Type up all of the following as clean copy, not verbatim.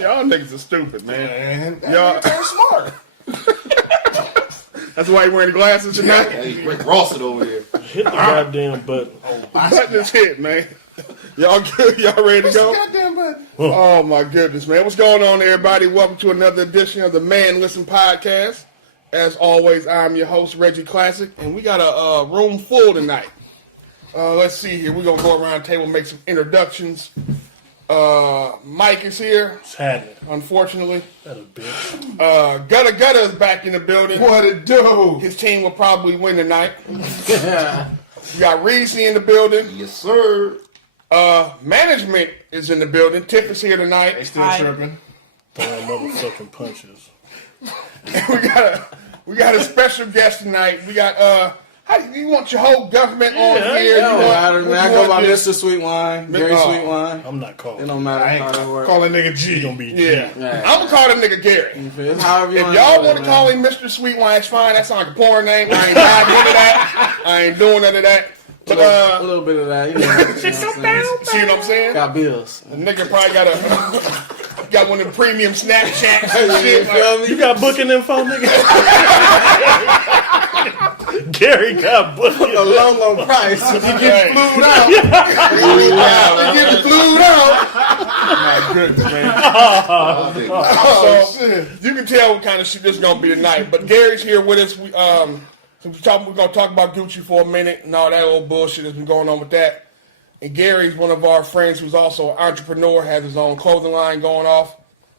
Y'all niggas are stupid, man. Y'all smart. That's why you wearing the glasses tonight? Hey, Rick Ross it over here. Hit the goddamn button. Button is hit, man. Y'all good? Y'all ready to go? Goddamn button. Oh, my goodness, man. What's going on, everybody? Welcome to another edition of the Man Listen Podcast. As always, I'm your host, Reggie Classic, and we got a room full tonight. Let's see here. We're going to go around the table and make some introductions. Mike is here. It's happening. Unfortunately. That a bitch. Gutta is back in the building. What it do? His team will probably win tonight. We got Reese in the building. Yes, sir. Management is in the building. Tiff is here tonight. They still tripping. Throwing motherfucking punches. And we got a special guest tonight. We got how do you want your whole government on here? It don't matter, man. I go by Mr. Sweet Wine, Gary Sweet Wine. I'm not calling. It don't matter how it works. Call that nigga G. He gonna be Yeah. I'm gonna call that nigga Gary. It's however you If y'all want to call him Mr. Sweet Wine, it's fine. That sounds like a porn name. I ain't buying none of that. I ain't doing none of that. But a little bit of that, you know. See what I'm saying? Got bills. The nigga probably got one of the premium Snapchats and shit. You got booking info, nigga? Gary got booking. A low price. You get flued out. You get flued out. My goodness, man. So you can tell what kind of shit this is gonna be tonight. But Gary's here with us. We're gonna talk about Gucci for a minute and all that old bullshit that's been going on with that. And Gary's one of our friends who's also an entrepreneur, has his own clothing line going off.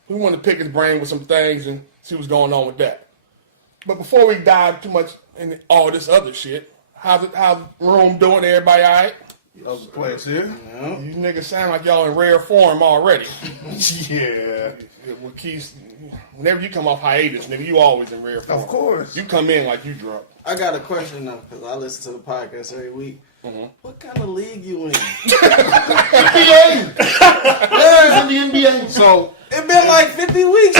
We want to pick his brain with some things and see what's going on with that. But before we dive too much into all this other shit, how's the room doing? Everybody all right? Those players here. Yeah. You niggas sound like y'all in rare form already. Yeah. Well, Keith, whenever you come off hiatus, nigga, you always in rare form. Of course. You come in like you drunk. I got a question though, because I listen to the podcast every week. Mm-hmm. What kind of league you in? NBA. Players in the NBA. So It been like 50 weeks.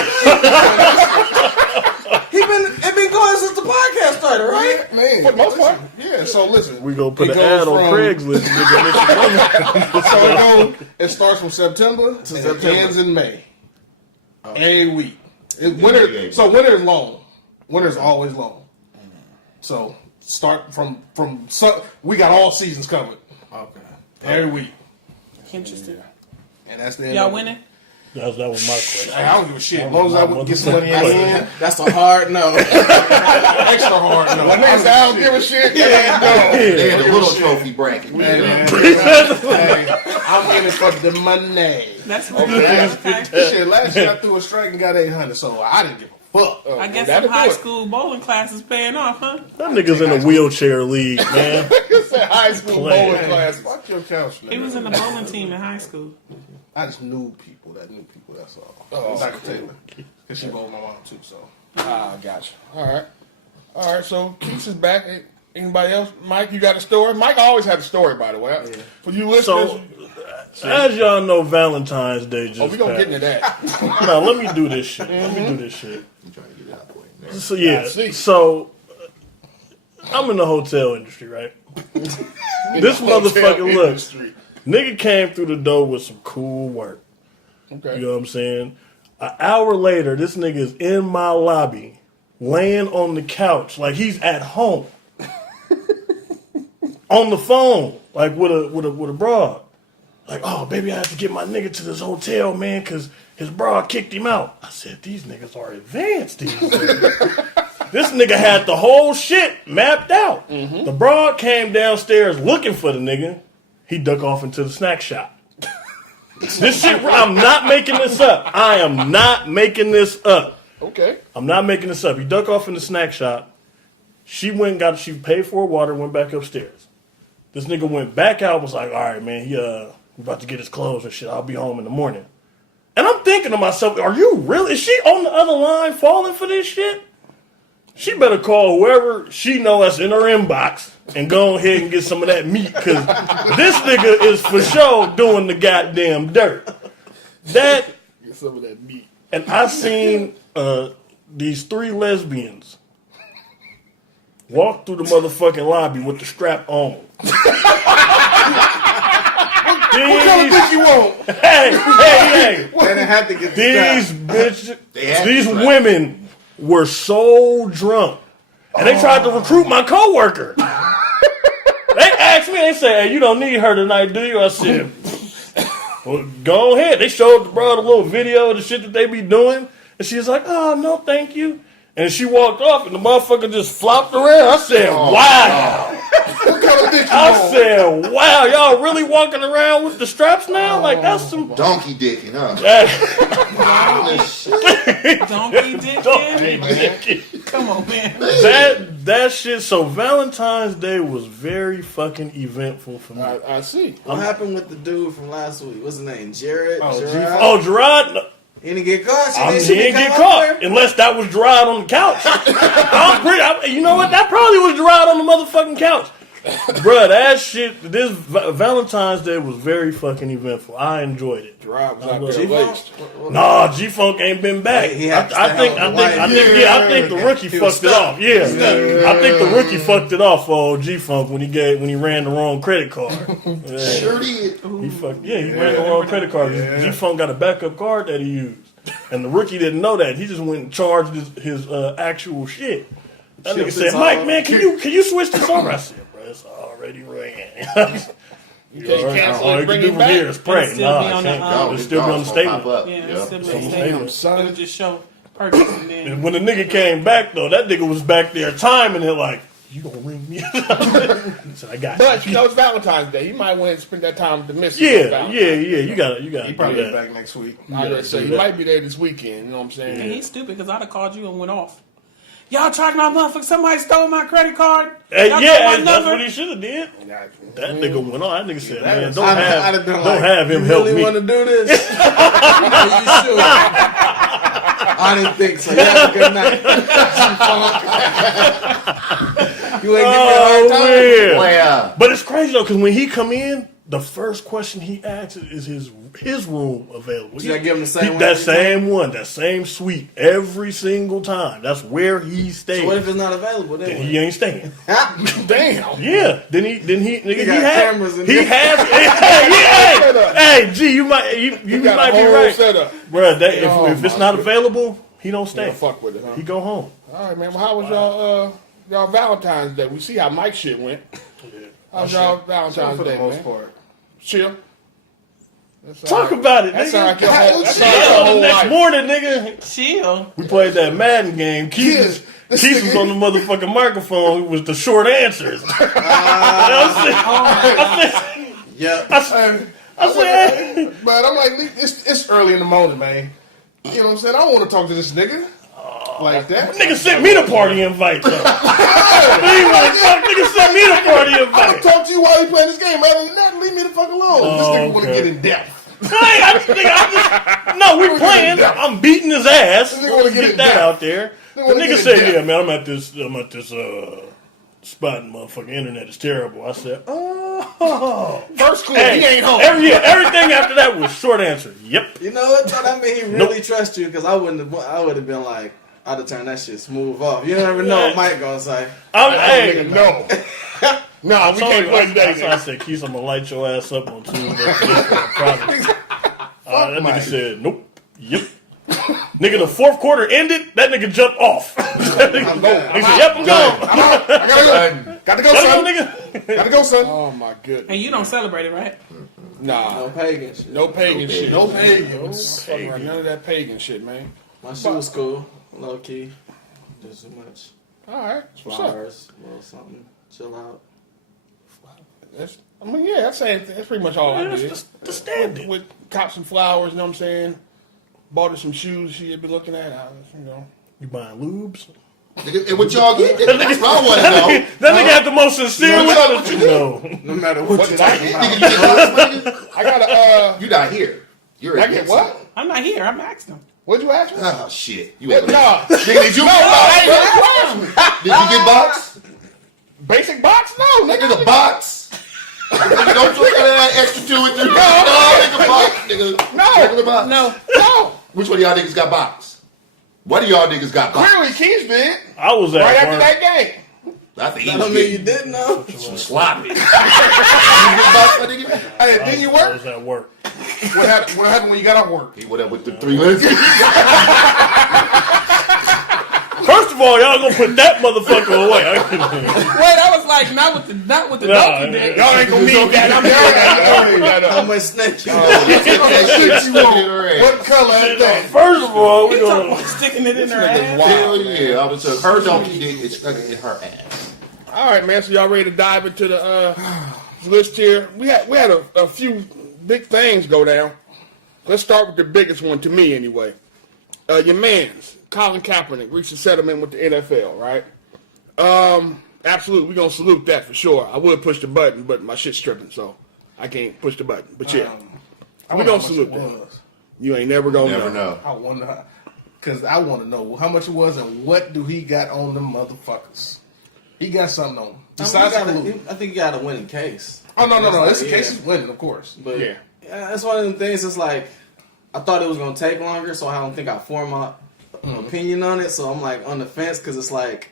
It been going since the podcast started, right? man, For the most part. Yeah. So listen, We gonna put it an ad goes on from- Craigslist. Nigga. It starts from September to September. It ends in May. Every week. Winter is long. Winter's always long. So start from we got all seasons covered. Okay. Every week. Interesting. And that's the end. Y'all of it. winning? That was my question. Hey, I don't give a shit. As long as I would get some money in the end, That's a hard no. extra hard. No, When niggas say I don't give a shit, They had a little trophy bracket. Hey, I'm in it for the money. That's Okay. okay. Shit, last year I threw a strike and got 800, so I didn't give a fuck. I guess that'll some high do it. school bowling classes paying off, huh? That nigga's in a wheelchair league, man. It's a high school Play. bowling class. Fuck your counselor. He was in the bowling team in high school. I just knew people that knew people. That's all. Oh, Dr. Taylor, because she bowled my mom too. So Gotcha. All right. So Keith is back. Anybody else? Mike, you got a story? Mike always had a story, by the way. For you listeners. So, as y'all know, Valentine's Day just We gonna get passed. into that. No, let me do this shit. I'm So I see. so I'm in the hotel industry, right? This motherfucker, look, nigga came through the door with some cool work. Okay. You know what I'm saying? An hour later, this nigga is in my lobby, laying on the couch like he's at home, on the phone, like with a broad. Like, oh, baby, I have to get my nigga to this hotel, man, because his broad kicked him out. I said, these niggas are advanced these days. This nigga had the whole shit mapped out. Mm-hmm. The broad came downstairs looking for the nigga. He duck off into the snack shop. This shit, I'm not making this up. I am not making this up. Okay. I'm not making this up. He duck off in the snack shop. She paid for her water, went back upstairs. This nigga went back out, was like, all right, man, we about to get his clothes and shit. I'll be home in the morning. And I'm thinking to myself, are you really? Is she on the other line falling for this shit? She better call whoever she know that's in her inbox and go ahead and get some of that meat, because this nigga is for sure doing the goddamn dirt. Get some of that meat. And I seen these three lesbians walk through the motherfucking lobby with the strap on. What color dick you want? Hey. and it had to get These had these to strap. women were so drunk, and they tried to recruit my coworker. They asked me, they said, "Hey, you don't need her tonight, do you?" I said, "Well, go ahead." They showed the bro the little video of the shit that they be doing, and she was like, "Oh no, thank you." And she walked off, and the motherfucker just flopped around. I said, "Wow." What kind of dick you I on? said, "Wow, y'all really walking around with the straps now? Like that's some Donkey dicking, huh? Donkey dick, Donkey man. dick. Come on, man. that shit." So Valentine's Day was very fucking eventful for me. I see. What happened with the dude from last week? What's his name? Jared? Oh, Gerard? Oh, Gerard, He didn't get caught? he She didn't come get up caught there? unless that was Gerard on the couch. You know what? That probably was Gerard on the motherfucking couch. Bruh, that shit, this Valentine's Day was very fucking eventful. I enjoyed it. Gerard was out love there it. laced. Nah, G-Funk ain't been back. He had to I stay think home with the I think the rookie He was fucked it stuck. off. Yeah, I think the rookie fucked it off for old G-Funk when he ran the wrong credit card. Yeah. Sure did. He ran the wrong credit card. G-Funk got a backup card that he used, and the rookie didn't know that. He just went and charged his actual shit. That nigga said, "Mike, man, can you switch this over?" I said, "Bro, it's already ringing." You can't cancel All it, you bring can it do from back. here is pray. It'll still Nah, be I on can't. the, It'll still be on the statement. Pop up. Yeah, Yep. it's still Damn, stadium. son. It'll just show purchase and then. And when the nigga came back though, that nigga was back there timing it like, "You gonna ring me?" I said, "I got But you." you know it's Valentine's Day. He might want to spend that time with the missus. Yeah. You gotta He do probably get that. back next week. I gotta say, he might be there this weekend. You know what I'm saying? And he's stupid because I'd have called you and went off. Y'all charging my motherfucker. Somebody stole my credit card. Hey, Y'all yeah, got my that's number. what he should have did. That nigga went on. That nigga said, "Man, I'd don't have been like, have him you help really me." want to do this? Are you sure? I didn't think so. You have a good night. You ain't give me a hard time. man. Well, But it's crazy though, because when he come in, the first question he asks is his room available. Should I give him the same one That every same one, that same suite, every single time. That's where he stays. So what if it's not available then? Then he ain't staying. Damn. Yeah. Then he nigga, got had cameras in he there. has hey, G, you might got might a be whole right. setup. Bruh, Oh, if it's not available, he don't stay. Yeah, fuck with it, huh? He go home. All right, man. Well, how was y'all Valentine's Day? We see how Mike's shit went. How's y'all Valentine's For the Day, most man? part. Chill. Talk about it, That nigga. sound like your whole, that sound like Yeah, your the whole next life. morning, nigga, Chill. we played that Madden game. Keith was on the motherfucking microphone with the short answers. I Yeah. said, But I'm like, it's early in the morning, man. You know what I'm saying? I don't want to talk to this nigga like that. nigga sent me the party invite, though. Nigga sent me the party I'll invite. talk to you while you playing this game. Other than that, leave me the fuck alone. This nigga want to okay. get in depth. No, we playing. I'm beating his ass. Nigga wanna get Get in that depth. out there. The wanna nigga get in said, depth. "Yeah, man, I'm at this spot and motherfucking internet is terrible." I said, "Oh." First clue, Hey, he ain't home. everything after that was short answer. Yep. You know what? That mean he really trusts you because I would have been like, I'd have turned that shit smooth off. You never know what Mike gonna say. Hey, No. No, we can't play That's today. why I said, "Keith, I'm gonna light your ass up on Tuesday." That nigga said, "Nope." Yep. Nigga, the fourth quarter ended. That nigga jumped off. He said, "Yep, I'm gone." I gotta go. Gotta go, Gotta go, son. nigga. Gotta go, son. Oh my goodness. And you don't celebrate it, right? Nah. No pagan shit. No pagan shit. No pagans. Fuck around, none of that pagan shit, man. My shit was cool. Low key. Just too much. All right. What's up? Flowers. A little something. Chill out. That's pretty much all I That's did. the standard. With cop some flowers, you know what I'm saying? Bought her some shoes she had been looking at. You buying lubes? nigga, and what y'all get? That's what I want to know. That nigga had the most sincere No matter what look. you No. No matter what you're talking about. Nigga, you get box, nigga? I got a, You not here. You're I at get Dixon. what? I'm not here. I'm asking him. What'd you ask me? Oh, shit. You Nah. at Nigga, did you get box? Did you get box? Basic box? No, Nigga, nigga. the box. Nigga, don't you look at that extra 2 and 3. No, nigga, box. Nigga, No. regular box. No. No. Which one of y'all niggas got box? One of y'all niggas got box. Clearly, Keith did. I was at Right after work. that game. I think he That was don't mean you getting didn't know. some sloppy. You get box, my nigga? Hey, did you I work? was at work. What happened when you got off work? He went up with the 3 minutes. First of all, y'all gonna put that motherfucker away. Wait, I was like, not with the donkey dick. Y'all ain't gonna need that. I'm How much snake you What color is that? First of all, we You talking gonna. about sticking it in her ass? Hell yeah. I was her donkey dick is stuck in her ass. All right, man. So y'all ready to dive into the list here? We had a few big things go down. Let's start with the biggest one to me, anyway. Your man's Colin Kaepernick reached a settlement with the NFL, right? Absolutely, we're gonna salute that for sure. I would push the button, but my shit's tripping, so I can't push the button. But yeah, we're gonna salute that. You ain't never gonna Never know. I wonder, because I want to know how much it was and what do he got on them motherfuckers. He got something on him. Besides I salute. think he got a winning case. Oh, no. It's the Yeah. case he's winning, of course. But Yeah. that's one of them things. It's like I thought it was gonna take longer, so I don't think I formed my opinion on it. So I'm like on the fence because it's like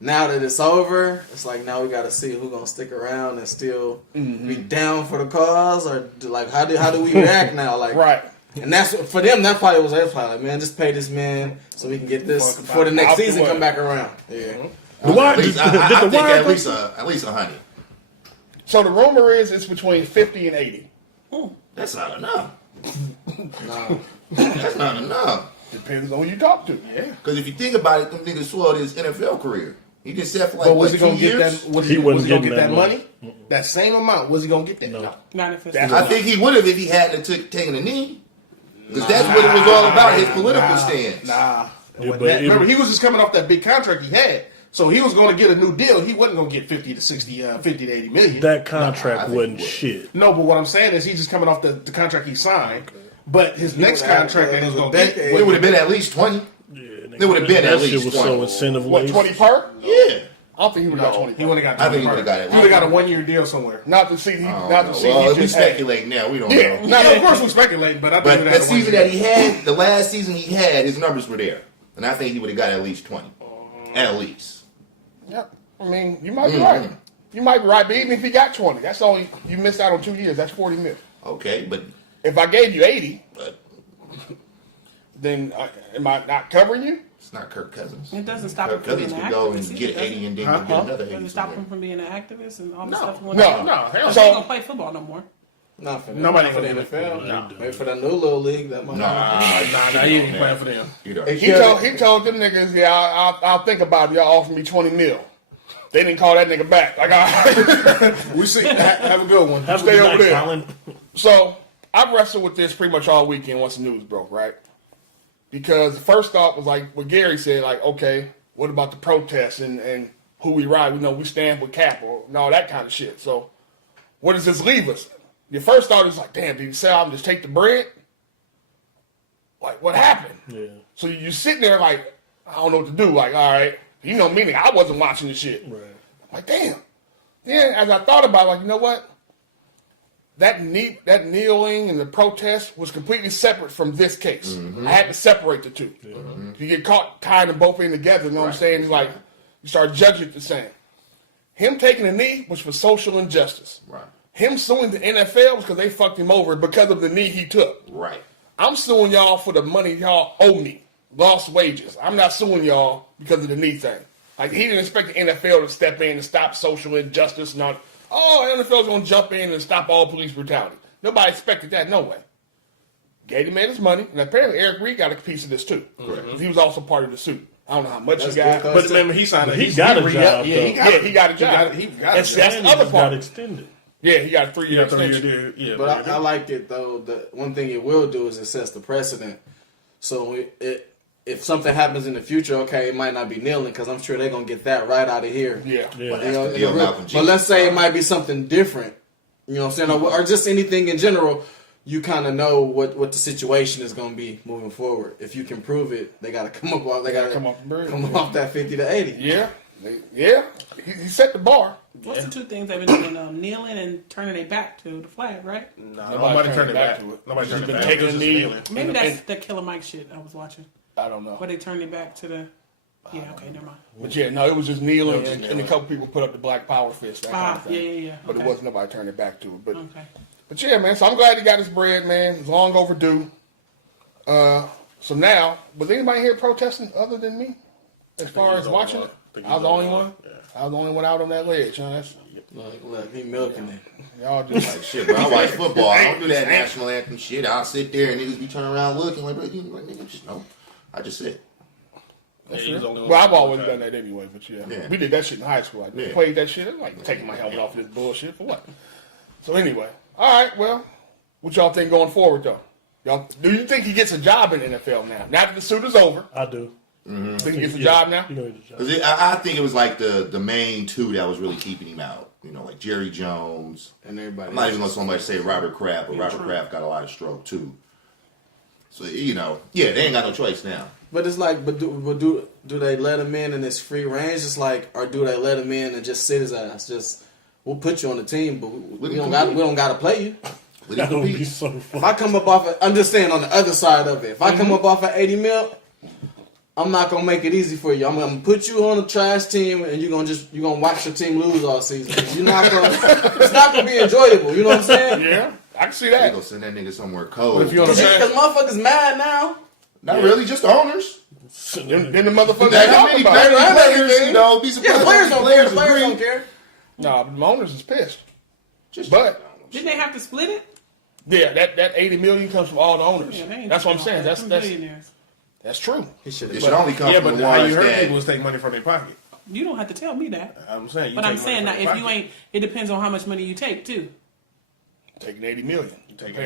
now that it's over, it's like now we got to see who's gonna stick around and still be down for the cause, or like how do we react now? Like right. And that's for them. That probably was their plan. Like, man, just pay this man so we can get this before the next Out the season way. come back around. Yeah. The wire, At least, did I the think wire at go- least 100. So the rumor is it's between 50 and 80. That's not enough. Nah. That's not enough. Depends on who you talk to. Yeah. Because if you think about it, them niggas spoiled his NFL career. He just sat for like, But was what, he 2 gonna get years? that? Was He he wasn't gonna getting get that that money? That same amount? Was he gonna get that? No. Not if it's That's- I think he would have if he hadn't taken a knee. Because that's what it was all about, his political stance. Nah. Yeah, but Remember, it- he was just coming off that big contract he had. So he was going to get a new deal. He wasn't going to get 50 to 80 million. That I contract think wasn't he would. shit. No, but what I'm saying is he's just coming off the contract he signed. But his next would have contract that he was going to decade. get. It would have been at least 20. Yeah, It would have been that at shit least was 20. so incentive What, laden. 20 per? Yeah. I don't think he would have got No, 20 he would have got. I think he would've got it. He would have got a 1-year deal somewhere. Not to see he, I not don't to know. see Well, he we just had. speculate now. We don't Yeah. know. No, of course we're speculating, but I think But he would the have had a 1 season year. that he had, the last season he had, his numbers were there. And I think he would have got at least 20. At least. Yeah. I mean, you might be right. You might be right, but even if he got 20, that's only, you missed out on 2 years. That's 40 million. Okay, but If I gave you 80, but then am I not covering you? it's not Kirk Cousins. It doesn't stop Kirk him from being Cousins an could go activist. and get 80 and then get another 80. Doesn't stop him from being an activist and all the No. stuff. No, hell So he So- ain't gonna play football no more. Not for Nobody not for the gonna do NFL. No. Maybe for the new little league that might. Nah, he ain't playing for them. You know. He told them niggas, yeah, I'll think about it. Y'all offer me 20 mil. They didn't call that nigga back. Like, all right. We see. Have a good one. Have a Stay good over night, there. Colin. So I've wrestled with this pretty much all weekend once the news broke, right? Because the first thought was like what Gary said, like, okay, what about the protests and who we ride? We know we stand with Kaep and all that kind of shit. So what does this leave us? Your first thought is like, damn, did you sell out and just take the bread? Like, what happened? Yeah. So you're sitting there like, I don't know what to do. Like, all right, you know me, nigga, I wasn't watching this shit. Right. I'm like, damn. Then as I thought about it, like, you know what? That kneeling and the protest was completely separate from this case. I had to separate the two. You get caught tying them both in together, you know what I'm saying? It's like, you start judging it the same. Him taking a knee was for social injustice. Right. Him suing the NFL was because they fucked him over because of the knee he took. Right. I'm suing y'all for the money y'all owe me. Lost wages. I'm not suing y'all because of the knee thing. Like, he didn't expect the NFL to step in and stop social injustice and all. Oh, the NFL's going to jump in and stop all police brutality. Nobody expected that, no way. Gady made his money, and apparently Eric Reed got a piece of this too. Correct. He was also part of the suit. I don't know how much That's he got. good, But remember, he signed. He got a job, Yeah, he though. got. Yeah, he got a job. He got a That's job. the other Got part. extended. Yeah, he got a 3-year Yeah, 3 extension. year deal. Yeah, But I like it though. The one thing it will do is it sets the precedent. So if something happens in the future, okay, it might not be kneeling because I'm sure they're gonna get that right out of here. Yeah. Yeah. But, you know, the deal in the real- Malcolm but let's say it Jesus. might be something different. You know what I'm saying, or just anything in general. You kind of know what the situation is going to be moving forward. If you can prove it, they got to come up. They got to come off the bridge. come off that 50 to 80. Yeah. Yeah. He set the bar. What's the two things they've been doing? Kneeling and turning their back to the flag, right? Nobody turned it back to it. Nobody turned it back. taking It was a just knee. kneeling. Maybe that's the Killer Mike shit I was watching. I don't know. Where they turned it back to the. Yeah, okay, never mind. But yeah, no, it was just kneeling, and a couple people put up the Black Power fist. That kind of thing. Yeah. But Okay. it wasn't nobody turning it back to it. But Okay. But yeah, man. So I'm glad he got his bread, man. It's long overdue. So now, was anybody here protesting other than me? As far as watching it, I was the only one. Yeah. I was the only one out on that ledge. Huh? That's, Look, he milking it. y'all just Like, shit, bro. I watch football. I don't do that national anthem shit. I'll sit there and niggas be turning around looking like, bro, you like, nigga, just no. I just sit. Yeah, he was only on well, I've the always time. done that anyway. But yeah, Yeah. we did that shit in high school. I Yeah. played that shit. I'm like taking my helmet off this bullshit for what? So anyway, all right. Well, what y'all think going forward though? Y'all, do you think he gets a job in the NFL now? Now that the suit is over, I do. think he gets a job now? You know, he gets a job. 'Cause I think it was like the main two that was really keeping him out. You know, like Jerry Jones. And everybody. I'm not even going to so much say Robert Kraft, but Robert Kraft got a lot of stroke too. So, you know, yeah, they ain't got no choice now. But it's like, do they let him in and it's free range? It's like, or do they let him in and just sit his ass? Just we'll put you on the team, but we don't got to play you. Would he That would be compete? so If fun. I come up off, I'm just saying on the other side of it. If I come up off of 80 mil, I'm not gonna make it easy for you. I'm gonna put you on a trash team, and you're gonna watch your team lose all season. You're not gonna. It's not gonna be enjoyable. You know what I'm saying? Yeah, I can see They that. gonna send that nigga somewhere cold. But if you're on the Because motherfuckers mad now. Not really, just the owners. Then the motherfuckers That talking many about it. players, you know, be surprised. Yeah, players don't care. Players agree. don't care. Nah, but the owners is pissed. Just But Didn't they have to split it? yeah, that 80 million comes from all the owners. Yeah, they ain't That's what I'm doing saying. all that. Them billionaires. That's true. He should it have. should only come yeah, from but the how ones you hurt that. people is take money from their pocket. You don't have to tell me that. I'm saying. You But take I'm money saying from that their if you pocket. ain't, it depends on how much money you take too. Taking 80 million.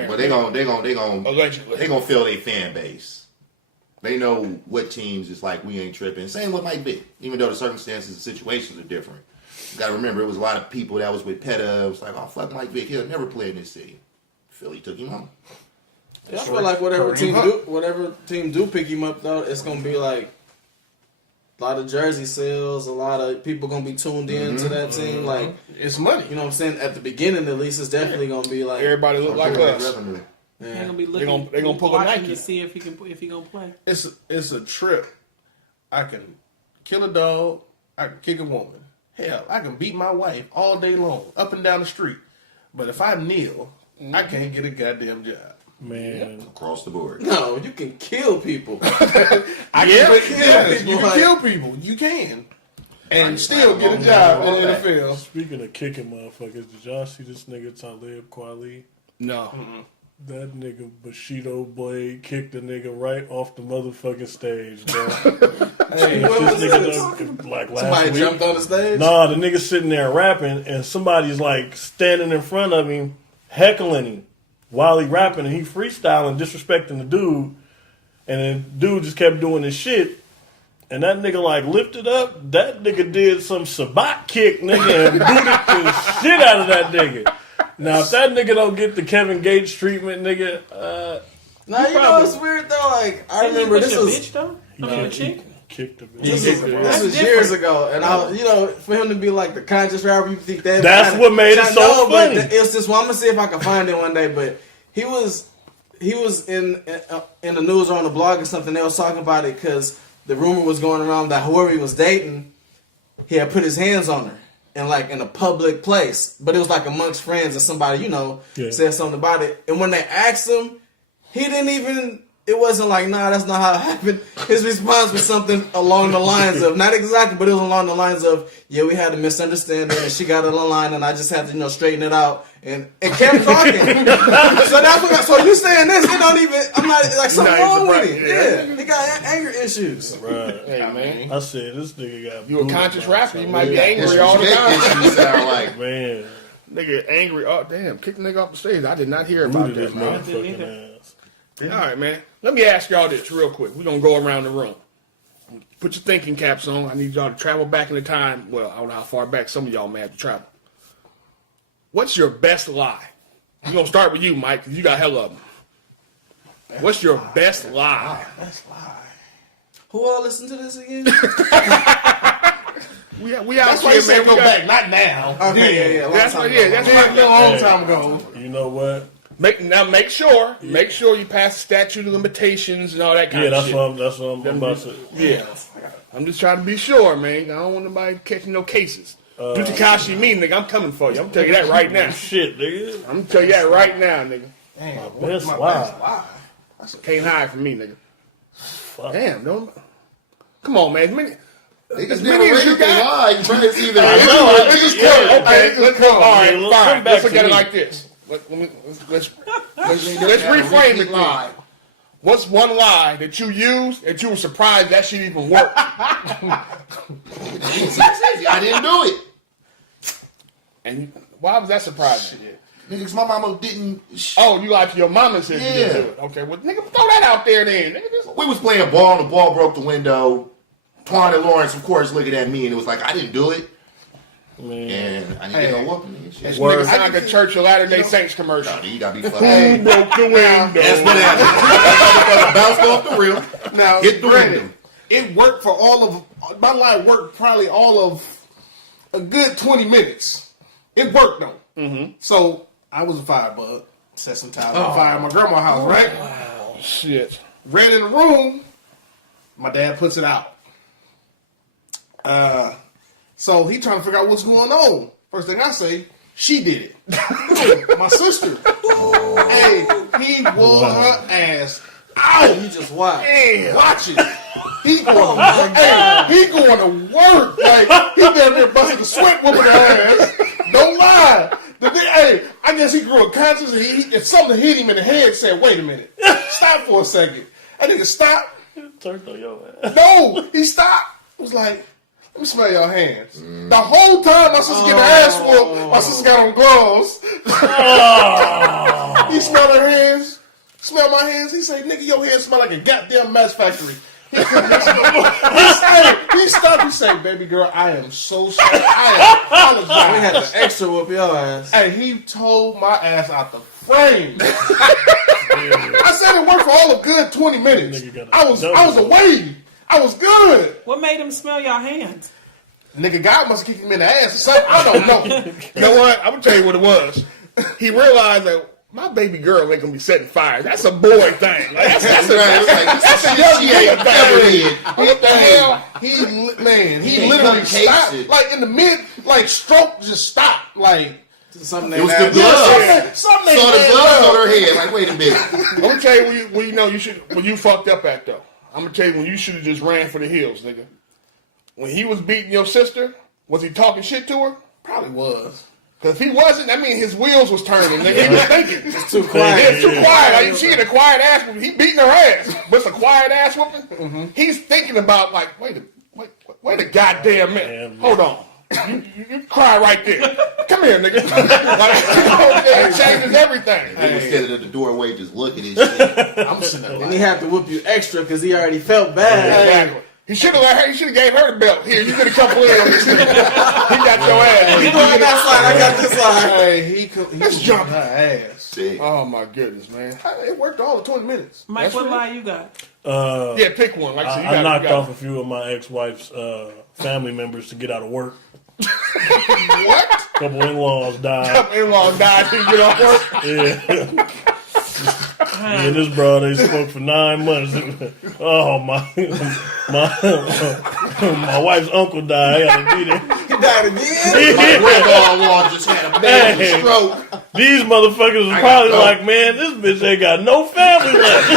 But they gonna Allegedly. fill their fan base. They know what teams is like. We ain't tripping. Same with Mike Vick. Even though the circumstances and situations are different. You gotta remember, it was a lot of people that was with Petta. It was like, oh fuck Mike Vick, he'll never play in this city. Philly took him home. I feel like whatever team do pick him up though, it's gonna be like a lot of jersey sales. A lot of people gonna be tuned in to that team. Like, It's money. you know what I'm saying? At the beginning, at least, it's definitely gonna be like Everybody look like Direct us. revenue. They're yeah. gonna be looking. They gonna pull a watching Nike. to see if he gonna play. It's a trip. I can kill a dog. I can kick a woman. Hell, I can beat my wife all day long, up and down the street. But if I kneel, I can't get a goddamn job. Man, Across the board. No, you can kill people. Yes, you can like- kill people. You can. And still get a job in the NFL. speaking of kicking motherfuckers, did y'all see this nigga Talib Kweli? No. That nigga Bushido Blade kicked the nigga right off the motherfucking stage, bro. Hey, What was this this? nigga like last Somebody week. jumped on the stage. Nah, the nigga sitting there rapping, and somebody's like standing in front of him, heckling him while he rapping, and he freestyling, disrespecting the dude. And then dude just kept doing his shit. And that nigga like lifted up. That nigga did some sabat kick, nigga, and booted the shit out of that nigga. Now, if that nigga don't get the Kevin Gates treatment, nigga, Now you know it's weird though. Like I remember this a was bitch though. I mean, a chick. kicked the bitch. this kicked was, her. this was years ago, and I, you know, for him to be like the conscious rapper, you think that That's what made it so funny. It's just, well, I'm gonna see if I can find it one day. But he was in the news or on the blog or something. They was talking about it because the rumor was going around that whoever he was dating, he had put his hands on her in a public place, but it was like amongst friends and somebody, you know, said something about it. And when they asked him, he didn't even. It wasn't like, nah, that's not how it happened. His response was something along the lines of, not exactly, but it was along the lines of, yeah, we had a misunderstanding and she got it on line and I just had to, you know, straighten it out and kept talking. So that's what. So you saying this? It don't even. I'm not like something Not wrong even with him. surprised. Yeah, he got anger issues. Right. Hey, man. I said, this nigga got You a booted conscious by rapper, you some might be weird- angry all the time. Issues sound like. Man, Nigga angry. Oh, damn. Kick the nigga off the stage. I did not hear about booted his that, man. motherfucking ass. All right, man. Let me ask y'all this real quick. We're going to go around the room. Put your thinking caps on. I need y'all to travel back in the time. Well, I don't know how far back some of y'all may have to travel. What's your best lie? We're going to start with you, Mike, because you got hell of them. What's your best lie? Who all listen to this again? We out That's why here, you say man. go We got, back, not now. Okay, yeah. that's what, yeah, that's Like a what. long time ago. You know what? Make sure you pass the statute of limitations and all that kind Yeah, of shit. that's what I'm about to. Yeah. I'm just trying to be sure, man. I don't want nobody catching no cases. Do Tekashi me, nigga. I'm coming for you. I'm tell you that right now. Shit, nigga. I'm gonna tell you that right now, nigga. Damn, best my lie. best lie. Can't hide from me, nigga. Fuck. Damn, don't. Come on, man. Niggas As never many as read you it, they got. lie. You try to see them. Let's just go. Okay, let's go. All right, Yeah, fine. come back Let's to look at it me. like this. Let's reframe it. Then. What's one lie that you used that you were surprised that shit even worked? I didn't do it. And why was that surprising? Niggas, my mama didn't. Oh, you lied to your mama and said you didn't Yeah. do it. Okay, well, nigga, throw that out there then. Nigga, just, We was playing ball and the ball broke the window. Twan and Lawrence, of course, looking at me and it was like, I didn't do it. Man. And I didn't get no whooping and shit. nigga sound like a Church of Latter-day Saints commercial. Nah, you gotta be fucking. Broke the window. That's what happened. Bounced off the rim. Now, Hit the granted, window. it worked for all of my lie. Worked probably all of a good 20 minutes. It worked though. Mm-hmm. So I was a firebug. Set some time on fire at my grandma's house, right? Shit. Ran in the room. My dad puts it out. So he trying to figure out what's going on. First thing I say, she did it. My sister. Hey, he wore her ass out. You just watch. Watch it. He going, he going to work. Like, he down there busting the sweat whooping her ass. Don't lie. I guess he grew a conscience and if something hit him in the head, said, wait a minute. Stop for a second. That nigga stopped. Turned on your ass. No, he stopped. Was like, let me smell your hands. The whole time my sister getting her ass whooped, my sister got on gloves. He smelled her hands. Smell my hands. He say, nigga, your hands smell like a goddamn mess factory. He stopped. He said, baby girl, I am so sorry. I apologize. We had to extra whoop your ass. Hey, he told my ass out the frame. I said it worked for all a good 20 minutes. I was away. I was good. What made him smell your hands? Nigga, God must have kicked him in the ass or something. I don't know. You know what? I'm gonna tell you what it was. He realized that my baby girl ain't gonna be setting fires. That's a boy thing. Like, that's a young She ain't nigga never thing. did. What the hell? He ain't literally cut stopped. cases. Like in the mid, like stroke just stopped. Like Something It was they the gloves. something. Saw the gloves on her head. Like, wait a minute. I'm gonna tell you where you fucked up at though. I'm gonna tell you when you should have just ran for the hills, nigga. When he was beating your sister, was he talking shit to her? Probably was. Because if he wasn't, that means his wheels was turning, nigga. He was thinking. It's too quiet. It's too quiet. Like, you see a quiet ass whooping. He beating her ass. But it's a quiet ass whooping. He's thinking about, like, wait a goddamn minute. Hold on. You cry right there. Come here, nigga. Like, it changes everything. He was standing at the doorway just looking at shit. I'm sitting there And like, he had to whoop you extra because he already felt bad. Exactly. He should have let her. He should have gave her the belt. Here, you get a couple in on this nigga. He got your ass. You go on that side, I got this side. hey, he Let's was jump. her ass. Shit. Oh my goodness, man. It worked all the 20 minutes. Mike, That's what right. lie you got? Yeah, pick one. Like I said, you I got knocked off a few of my ex-wife's family members to get out of work. What? A couple in-laws died. In-laws died. You get off work. Yeah. Me and this bro, they spoke for 9 months. Oh my wife's uncle died. I gotta be there. He died again? My grandma just had a bad Hey. stroke. These motherfuckers was probably like, man, this bitch ain't got no family left.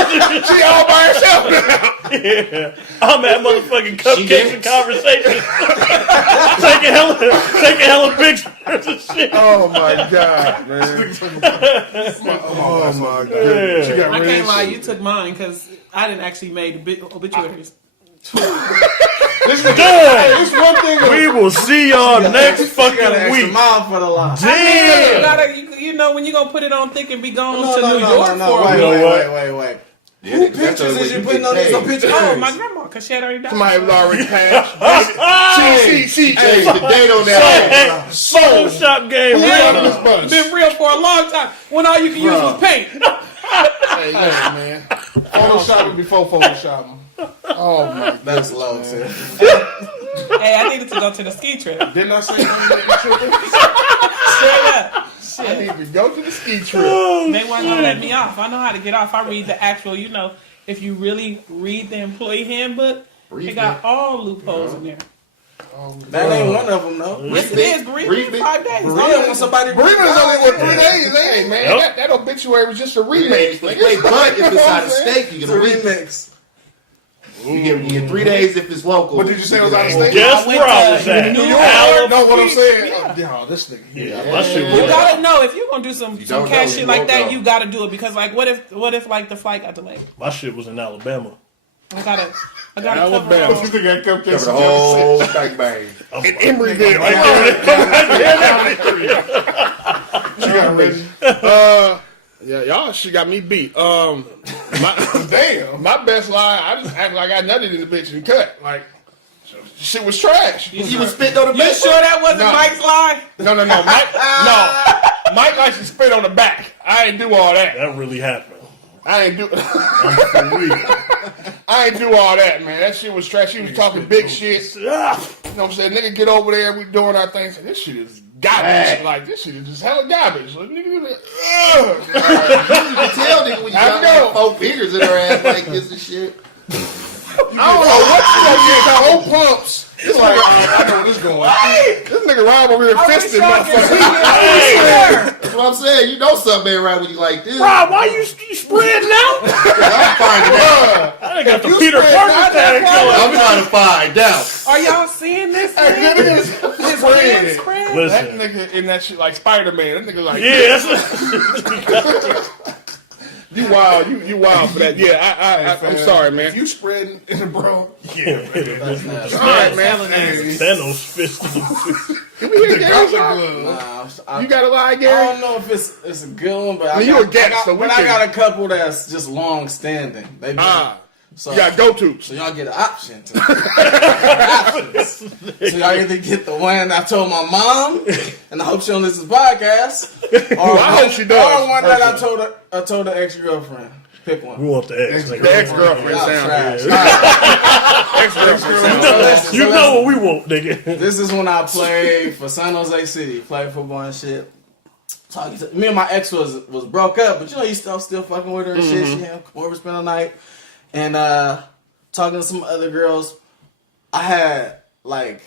She all by herself now. Yeah. I'm at motherfucking She cupcakes did. and conversations. taking hella pictures and shit. Oh my god, man. Oh my god. She got I red can't lie, shit. you took mine because I didn't actually make the obituaries. Good. It's one thing. We will see y'all next You got an fucking extra week. mile for the line. You Damn. gotta, you know, when you gonna put it on thick and be gone to New York for a Wait, week. wait. Yeah, Who that's pictures the way is you get putting on these paid. pictures? Oh, my grandma, because she had already died. Somebody was already passed. She. Hey, the date on that. Photoshop game. It's been real for a long time when all you can use was paint. Hey, listen, man. Photoshopping before photoshopping. Oh my. That's low, too. Hey, I needed to go to the ski trip. Didn't I say Straight up. I Shit. need to go to the ski trip. They weren't gonna let me off. I know how to get off. I read the actual, if you really read the employee handbook, it got all loopholes in there. That ain't one of them, though. Yes, it is. Bereavement 5 days. Bereavement when somebody Bereavement is only what 3 Yeah. days. Hey man, Yep. that obituary was just a remake. But if it's out of state, you It's get a a week. remix. You get 3 days if it's local. But did you say it was out of state? Guess I went where I to was at? New York. No, what I'm saying. Oh, this nigga. Yeah, my shit You was. gotta know if you're gonna do some don't cash know, shit you like won't that. know. You gotta do it because like what if like the flight got delayed? My shit was in Alabama. I gotta Alabama. cover all. This nigga kept Cover the whole bang bang. In Emeryville. She got ready. Yeah, y'all she got me beat. Damn. My best lie, I just act like I nutted in the bitch and cut. Like shit was trash. You was spitting on the You back. sure that wasn't Nah. Mike's lie? No, Mike likes to spit on the back. I ain't do all that. That really happened. I ain't do. For real. I ain't do all that, man. That shit was trash. He was talking big shit. You know what I'm saying? Nigga, get over there. We doing our thing. Say, this shit is garbage. Like, this shit is just hella garbage. Like, nigga, You can tell nigga when you I got know. like 4 fingers in her ass like this and shit. I don't know what you gonna get. Whole pumps. It's like, I know where this going. This nigga Rob over here fisting motherfuckers. That's what I'm saying. You know something ain't right when you like this. Rob, why you spreading out? I'm finding out. I done got the Peter Parker thing going. I'm trying to find out. Are y'all seeing this? That Man? nigga is His spread. hands spread? That Listen. nigga in that shit like Spider-Man. That nigga like, Yeah, that's you wild. You wild for that. Yeah, I'm sorry, If man. you spreading in the bro, yeah. All right, man. Thanos fisted. Can we hear Gary's the lie? glove. Nah, You got a lie, I Gary? don't know if it's a good one, but I mean, you a guest, so we but I can- got a couple that's just long standing. They been, so You got go-tos. so y'all get an option. Options. So y'all either get the one I told my mom, and I hope she don't listen to this podcast, or I hope she does, or one that I told her ex-girlfriend. Pick We one. want the X. The nigga. ex-girlfriend Y'all sound. trash. Ex-girlfriend sound. You know what we want, nigga. This is when I played for San Jose City, played football and shit. Talking to me and my ex was broke up, but you know you still fucking with her and shit. She had come over spend the night, and talking to some other girls. I had like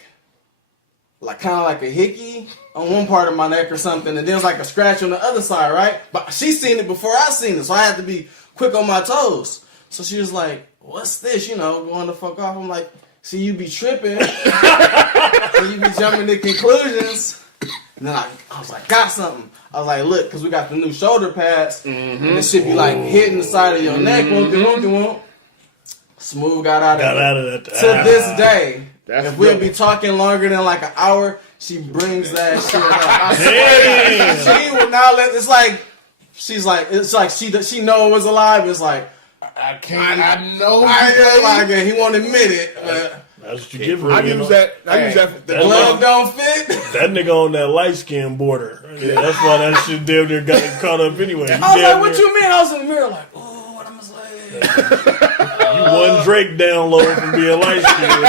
kind of like a hickey on one part of my neck or something, and then it was like a scratch on the other side, right? But she seen it before I seen it, so I had to be quick on my toes. So she was like, "What's this?" You know, going the fuck off. I'm like, "See, you be tripping, and you be jumping to conclusions." And then I was like, "Got something." I was like, "Look, because we got the new shoulder pads, and this shit be like hitting the side of your neck, won't. Smooth got out of Got it. out of that. To this day, That's if we'll dope. be talking longer than like an hour, she brings that shit up. I Damn. swear, she would not let. It's like she know it was alive. It's like I can't. I know. I ain't like it. He won't admit it. But That's what you give her. I you use know. that. I use that. the glove don't fit. That nigga on that light skin border. Yeah, that's why that shit damn near got caught up anyway. I was like, "What you mean?" I was in the mirror like, "Oh, what I'm gonna say." You one Drake download from being light skinned.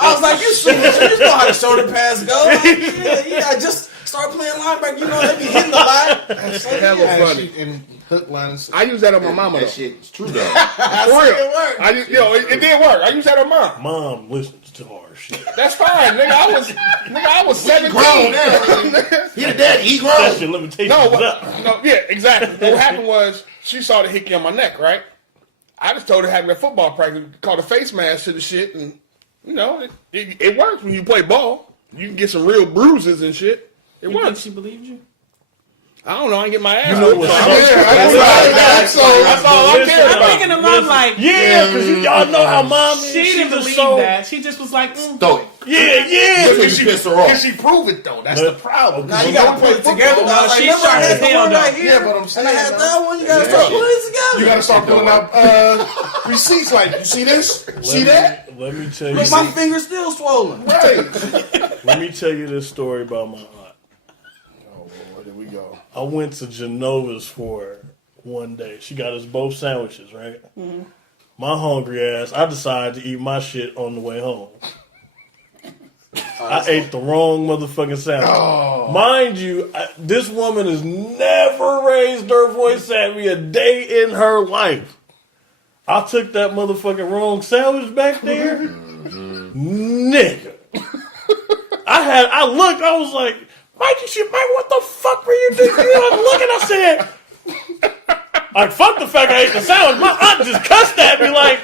I was like, "You know how the shoulder pass go? Like, yeah, just start playing linebacker. You know they be hitting the line." That's hella funny. And hook, line, and I use that on my mama though. That shit's true though. I For see real. it work. I just, it did work. I use that on mom. Mom listens to our shit. That's fine, nigga. I was 17. grown now. He the daddy. He That's grown. your limitations No, up. yeah, exactly. What happened was she saw the hickey on my neck, right? I just told her having a football practice, called a face mask to the shit, and you know it works when you play ball. You can get some real bruises and shit. It You think works. she believed you? I don't know. I can get my ass. You know whooped, what's so so- that's all I care I'm about. thinking of mom like Yeah, because y'all know how mom is. she didn't just believe so, that. She just was like, Throw it. Yeah. Look at you piss her off. Can she prove it though? That's the problem. Now you gotta put it together. No, I was like, she remember I sure had as the hell one right don't. here, Yeah, but I'm saying, and I had bro. that one. You gotta start putting it together. You gotta start pulling out receipts. Like, you see this? See that? Let me tell you. Look, my finger's still swollen. Right. Let me tell you this story about my aunt. Oh, Lord, here we go. I went to Genova's for her one day. She got us both sandwiches, right? Mm-hmm. My hungry ass, I decided to eat my shit on the way home. I ate the wrong motherfucking sandwich. Mind you, this woman has never raised her voice at me a day in her life. I took that motherfucking wrong sandwich back there. Nigga. I looked, I was like, Mikey, shit, Mike, what the fuck were you doing? I was looking, I said, like, fuck the fact I ate the sandwich. My aunt just cussed at me like,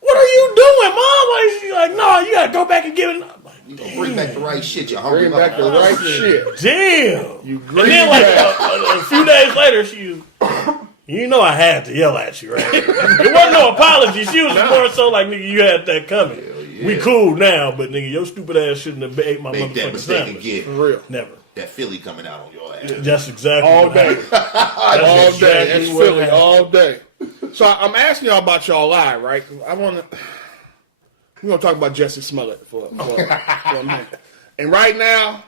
what are you doing, Mom? Like, she's like, no, you gotta go back and give it. I'm like, You gonna bring back the right shit. You're hungry. Bring back the right shit. damn. You And greedy then, like, bastard. a few days later, she you know I had to yell at you, right? It wasn't no apology. She was more so like, nigga, you had that coming. Yeah. We cool now, but nigga, your stupid ass shouldn't have ate my Make that motherfucking mistake sandwich. again. For real. Never. That Philly coming out on your ass. That's exactly All what day. happened. That's All day. exactly It's what Philly happened. all day. So I'm asking y'all about y'all live, right? 'Cause I want to. We're gonna talk about Jesse Smollett for a minute. And right now,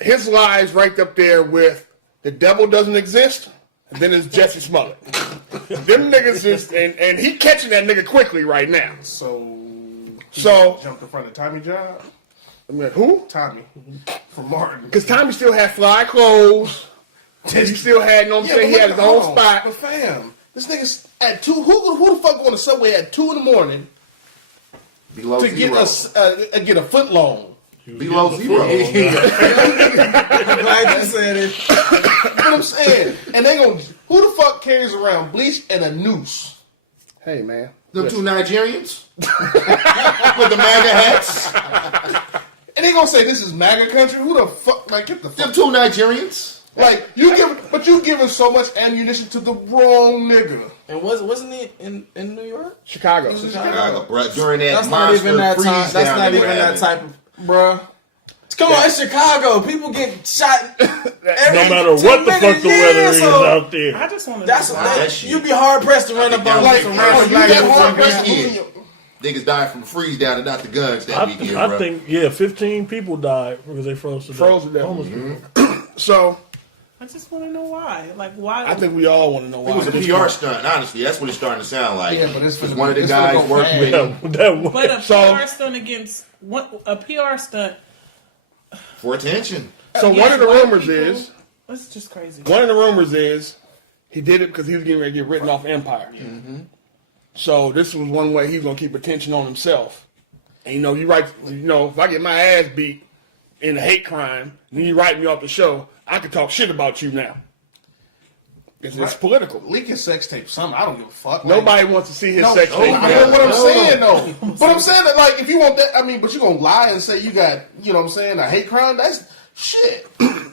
his lie's right up there with the devil doesn't exist. And then it's Jesse Smollett. Them niggas is and he catching that nigga quickly right now. So jumped in front of Tommy John. I mean, who? Tommy from Martin. Because Tommy still had fly clothes. He still had, you know what I'm saying? He had his own spot. But fam, this nigga's at 2. Who the fuck go on the subway at 2 in the morning Below to zero. get a foot long? Below zero. I'm glad you said it. You know what I'm saying? And they gon' who the fuck carries around bleach and a noose? Hey, man. Them 2 Nigerians with the MAGA hats. And they gonna say this is MAGA country? Who the fuck? Like, get the Them fuck. 2 Nigerians. Like, you giving so much ammunition to the wrong nigga. And wasn't he in New York? Chicago. Chicago, bro. During that That's not monster even that freeze time. That's down not they even were that having. type of, bruh. Come on, it's Chicago. People get shot every No matter 10 what the fuck minutes, the weather yeah, is so out there. I just want to. That's that shit. you'd be hard pressed to run up on Like, some you random black get people hard from pressed behind. to- Niggas died from freeze down and not the guns that weekend, I bro. think, 15 people died because they froze to death. Froze to death. Homeless Mm-hmm. So, I just want to know why. Like, why? I think we all want to know why. It was a PR stunt, honestly. That's what it's starting to sound like. Yeah, but it's Because finna one of the it's guys finna go worked bad. with him people. That way. But a So- PR stunt against a PR stunt. for attention. So one of the white rumors people- is he did it because he was getting ready to get written off Empire. Mm-hmm. So this was one way he's gonna keep attention on himself. And you know, if I get my ass beat in a hate crime, and you write me off the show, I can talk shit about you now. It's political. Leaking sex tape, something. I don't give a fuck. Like, Nobody wants to see his No, sex no, tape. I know what I'm No. saying though. But I'm saying that, like, if you want that, I mean, but you gonna lie and say you got, you know what I'm saying, a hate crime? That's shit.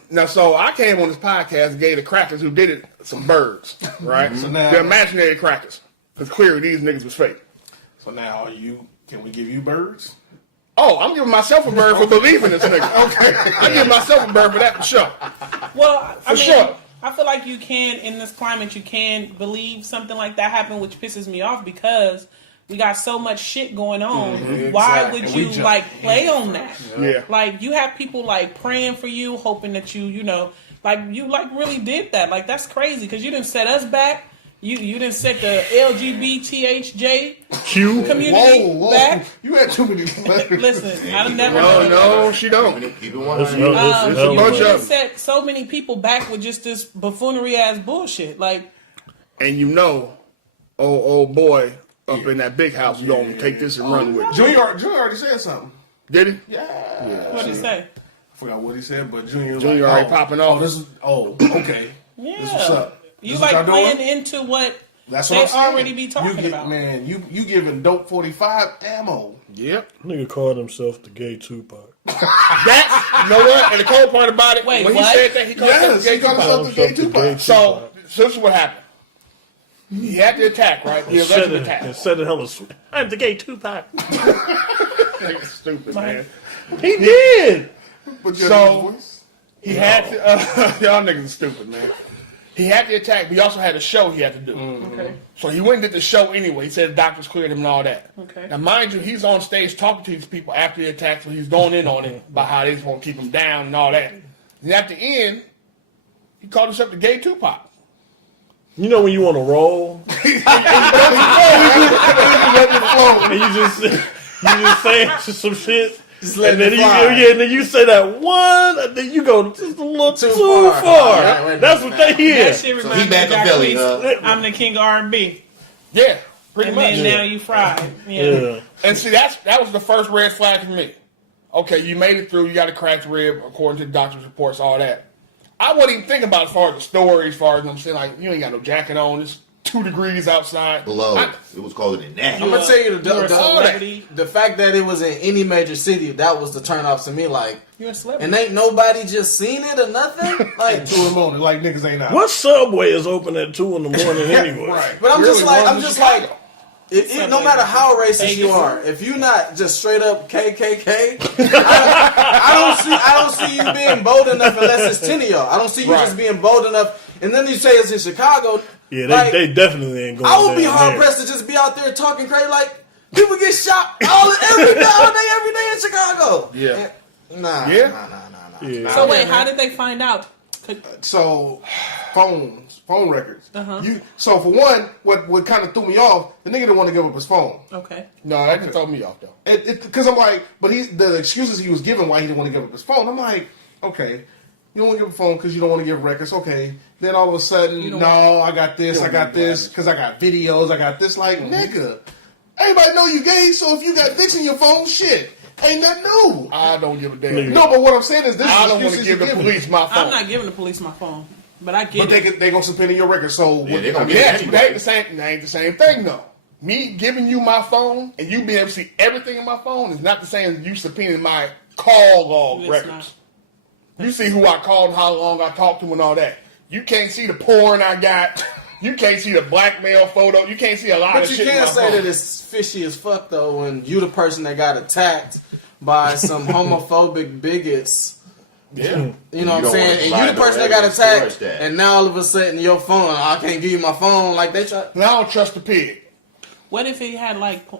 Now, so I came on this podcast and gave the crackers who did it some birds, right? So now- They're imaginary crackers. Because clearly these niggas was fake. So now can we give you birds? Oh, I'm giving myself a bird for believing this nigga. Okay. I'm giving myself a bird for that for sure. Well, I mean, sure. I feel like you can, in this climate, you can believe something like that happened, which pisses me off because we got so much shit going on. Why Exactly. would And we you, just like, play on that? Yeah. Like, you have people, like, praying for you, hoping that you know, like, you, like, really did that. Like, that's crazy because you didn't set us back. You didn't set the LGBTHJ Q. community Whoa. back. You had too many letters. Listen, I've never No, she don't. Keep it It's 100. a you bunch didn't of- set so many people back with just this buffoonery ass bullshit. Like, And you know, old boy up in that big house, you gonna take this and run with it. Junior already said something. Did he? Yeah. what did he say? I forgot what he said, but Junior was Junior like, already popping off. Okay. Yeah. This what's up. You This like what y'all doing? playing into what That's they what I'm saying. already be talking about. Man, you giving dope 45 ammo. Yep. Nigga called himself the gay Tupac. That, you know what? And the cold part about it, Wait, when what? he said that, he called himself Yes, gay he called Tupac. himself the gay Tupac. So this is what happened. He had the attack, right? He Said alleged it, attack. and said it hella sweet. I'm the gay Tupac. Nigga stupid, man. He did. But your So- voice? He had to, y'all niggas are stupid, man. He had the attack, but he also had a show he had to do. Okay. So he went and did the show anyway. He said the doctors cleared him and all that. Okay. Now, mind you, he's on stage talking to these people after the attack, so he's going in on it about how they just want to keep him down and all that. And at the end, he called himself the gay Tupac. You know when you want to roll and you just say some shit. let And then it you, fly. and then you say that one, and then you go just a little too far. far. Right, That's what they hear. That shit So reminds he me back of in Jack Philly, Lee's, huh? I'm the king of R&B. Yeah, pretty And much. then now you fried. Yeah. Yeah. And see, that was the first red flag for me. Okay, you made it through. You got a cracked rib, according to the doctor's reports, all that. I wasn't even thinking about as far as the story, as far as I'm saying, like, you ain't got no jacket on. It's 2 degrees outside. Below. It was colder than that. I'm gonna tell you You're a celebrity. the fact that it was in any major city, that was the turn off to me. Like, You're a celebrity. and ain't nobody just seen it or nothing. Like, 2 in the morning, like niggas ain't out. What Subway is open at 2 in the morning anyway? Right. but I'm Really, just like, welcome I'm to just Chicago. like. No matter how racist you Vegas. are, if you're not just straight up KKK, I don't see you being bold enough unless it's 10 of y'all. I don't see you Right. just being bold enough. And then you say it's in Chicago. Yeah, like, they definitely ain't going. I would be down hard there. pressed to just be out there talking crazy. Like, people get shot every day in Chicago. Yeah. Nah. Yeah. Nah. Yeah. So wait, how did they find out? So, phone records. Uh-huh. So for one, what kind of threw me off, the nigga didn't want to give up his phone. Okay. No, that can throw me off, though. Because I'm like, but the excuses he was giving why he didn't want to give up his phone. I'm like, okay, you don't want to give a phone because you don't want to give records. Okay. Then all of a sudden, no, I got this, I got this, because I got videos, I got this. Like, nigga, everybody know you gay, so if you got dicks in your phone, shit, ain't nothing new. I don't give a damn. No, but what I'm saying is this I is don't want to excuses give the you're giving. police my phone. I'm not giving the police my phone, but I get But it. they gonna subpoena your record, so Yeah, they gonna Yeah, get it that anyway. ain't the same thing, though. Me giving you my phone and you being able to see everything in my phone is not the same as you subpoenaing my call log It's records. You see who I called and how long I talked to and all that. You can't see the porn I got. You can't see the blackmail photo. You can't see a lot But of you shit. in can't my say phone. that it's fishy as fuck though when you the person that got attacked by some homophobic bigots. Yeah. You know what You I'm don't saying? wanna And provide you the no person that got evidence attacked, towards that. and now all of a sudden your phone, I can't give you my phone. Like they try. And I don't trust the pig. What if he had like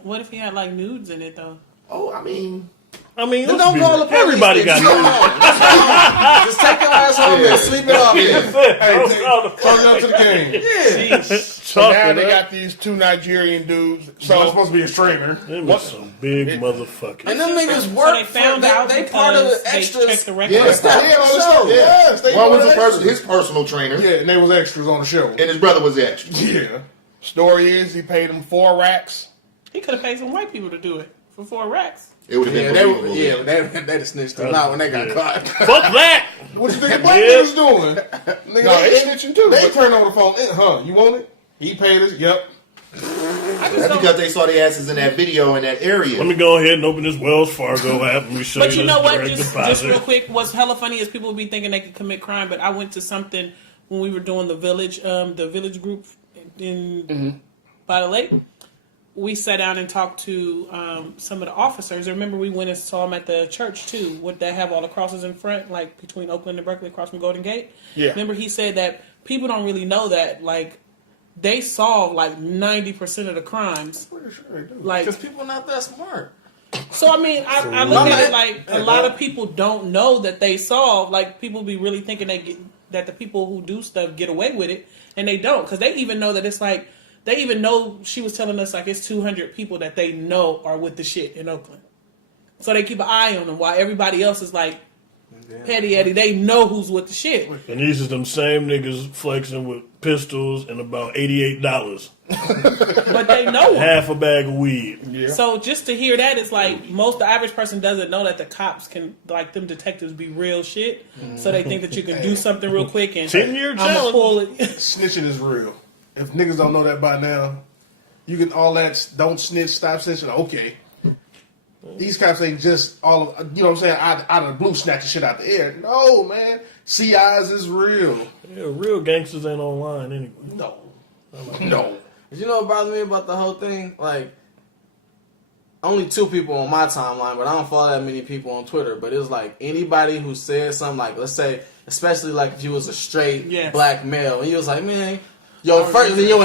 nudes in it though? Oh, I mean, Then let's don't be call real. the police. Everybody then. got Just go news. home. Just take your ass home and sleep it off. Turn it up to the game. Yeah. So now they got these 2 Nigerian dudes. So I'm So supposed to be a strainer. Them was some big motherfuckers. And them niggas So work. they found for, out they part of because the they extras. checked the record. yes, Stop yeah, the on the show. show. Yes, they one was were the person, extras. his personal trainer, Yeah, and they was extras on the show. and his brother was the extra. Yeah. story is he paid them 4 racks. He could have paid some white people to do it for 4 racks. It would have Yeah, been they believable. were. Yeah, they just snitched them out when they got Yeah. caught. Fuck that. What you think the black Yeah. niggas doing? Nigga, No, they snitching too, They but- turned over the phone. You want it? He paid us. Yep. That's because they saw the asses in that video in that area. Let me go ahead and open this Wells Fargo app and we show But you you this know what? direct Just deposit. real quick, what's hella funny is people be thinking they could commit crime. But I went to something when we were doing the village group in by the lake. We sat down and talked to some of the officers. Remember, we went and saw them at the church too. Would they have all the crosses in front, like between Oakland and Berkeley, across from Golden Gate? Yeah. Remember, he said that people don't really know that, like, they solve like 90% of the crimes. Like, Because people not that smart. so I mean, I look at it like a lot of people don't know that they solve. Like, people be really thinking that the people who do stuff get away with it, and they don't, because they even know that it's like they even know. She was telling us like it's 200 people that they know are with the shit in Oakland, so they keep an eye on them while everybody else is like petty Eddie. They know who's with the shit. And these are them same niggas flexing with pistols and about $88. But they know them. Half a bag of weed. Yeah. So just to hear that, it's like the average person doesn't know that the cops can, like, them detectives be real shit. So they think that you can do something real quick and 10-year I'ma challenge. pull it. Snitching is real. If niggas don't know that by now, you can all that don't snitch, stop snitching. Okay. These cops ain't just all of, you know what I'm saying, out of the blue snatching shit out the air. No, man. CIs is real. Yeah, real gangsters ain't online anyway. No. No. You know what bothers me about the whole thing? Like, only 2 people on my timeline, but I don't follow that many people on Twitter. But it's like anybody who said something, like, let's say, especially like if you was a straight Yes. black male, and you was like, man, your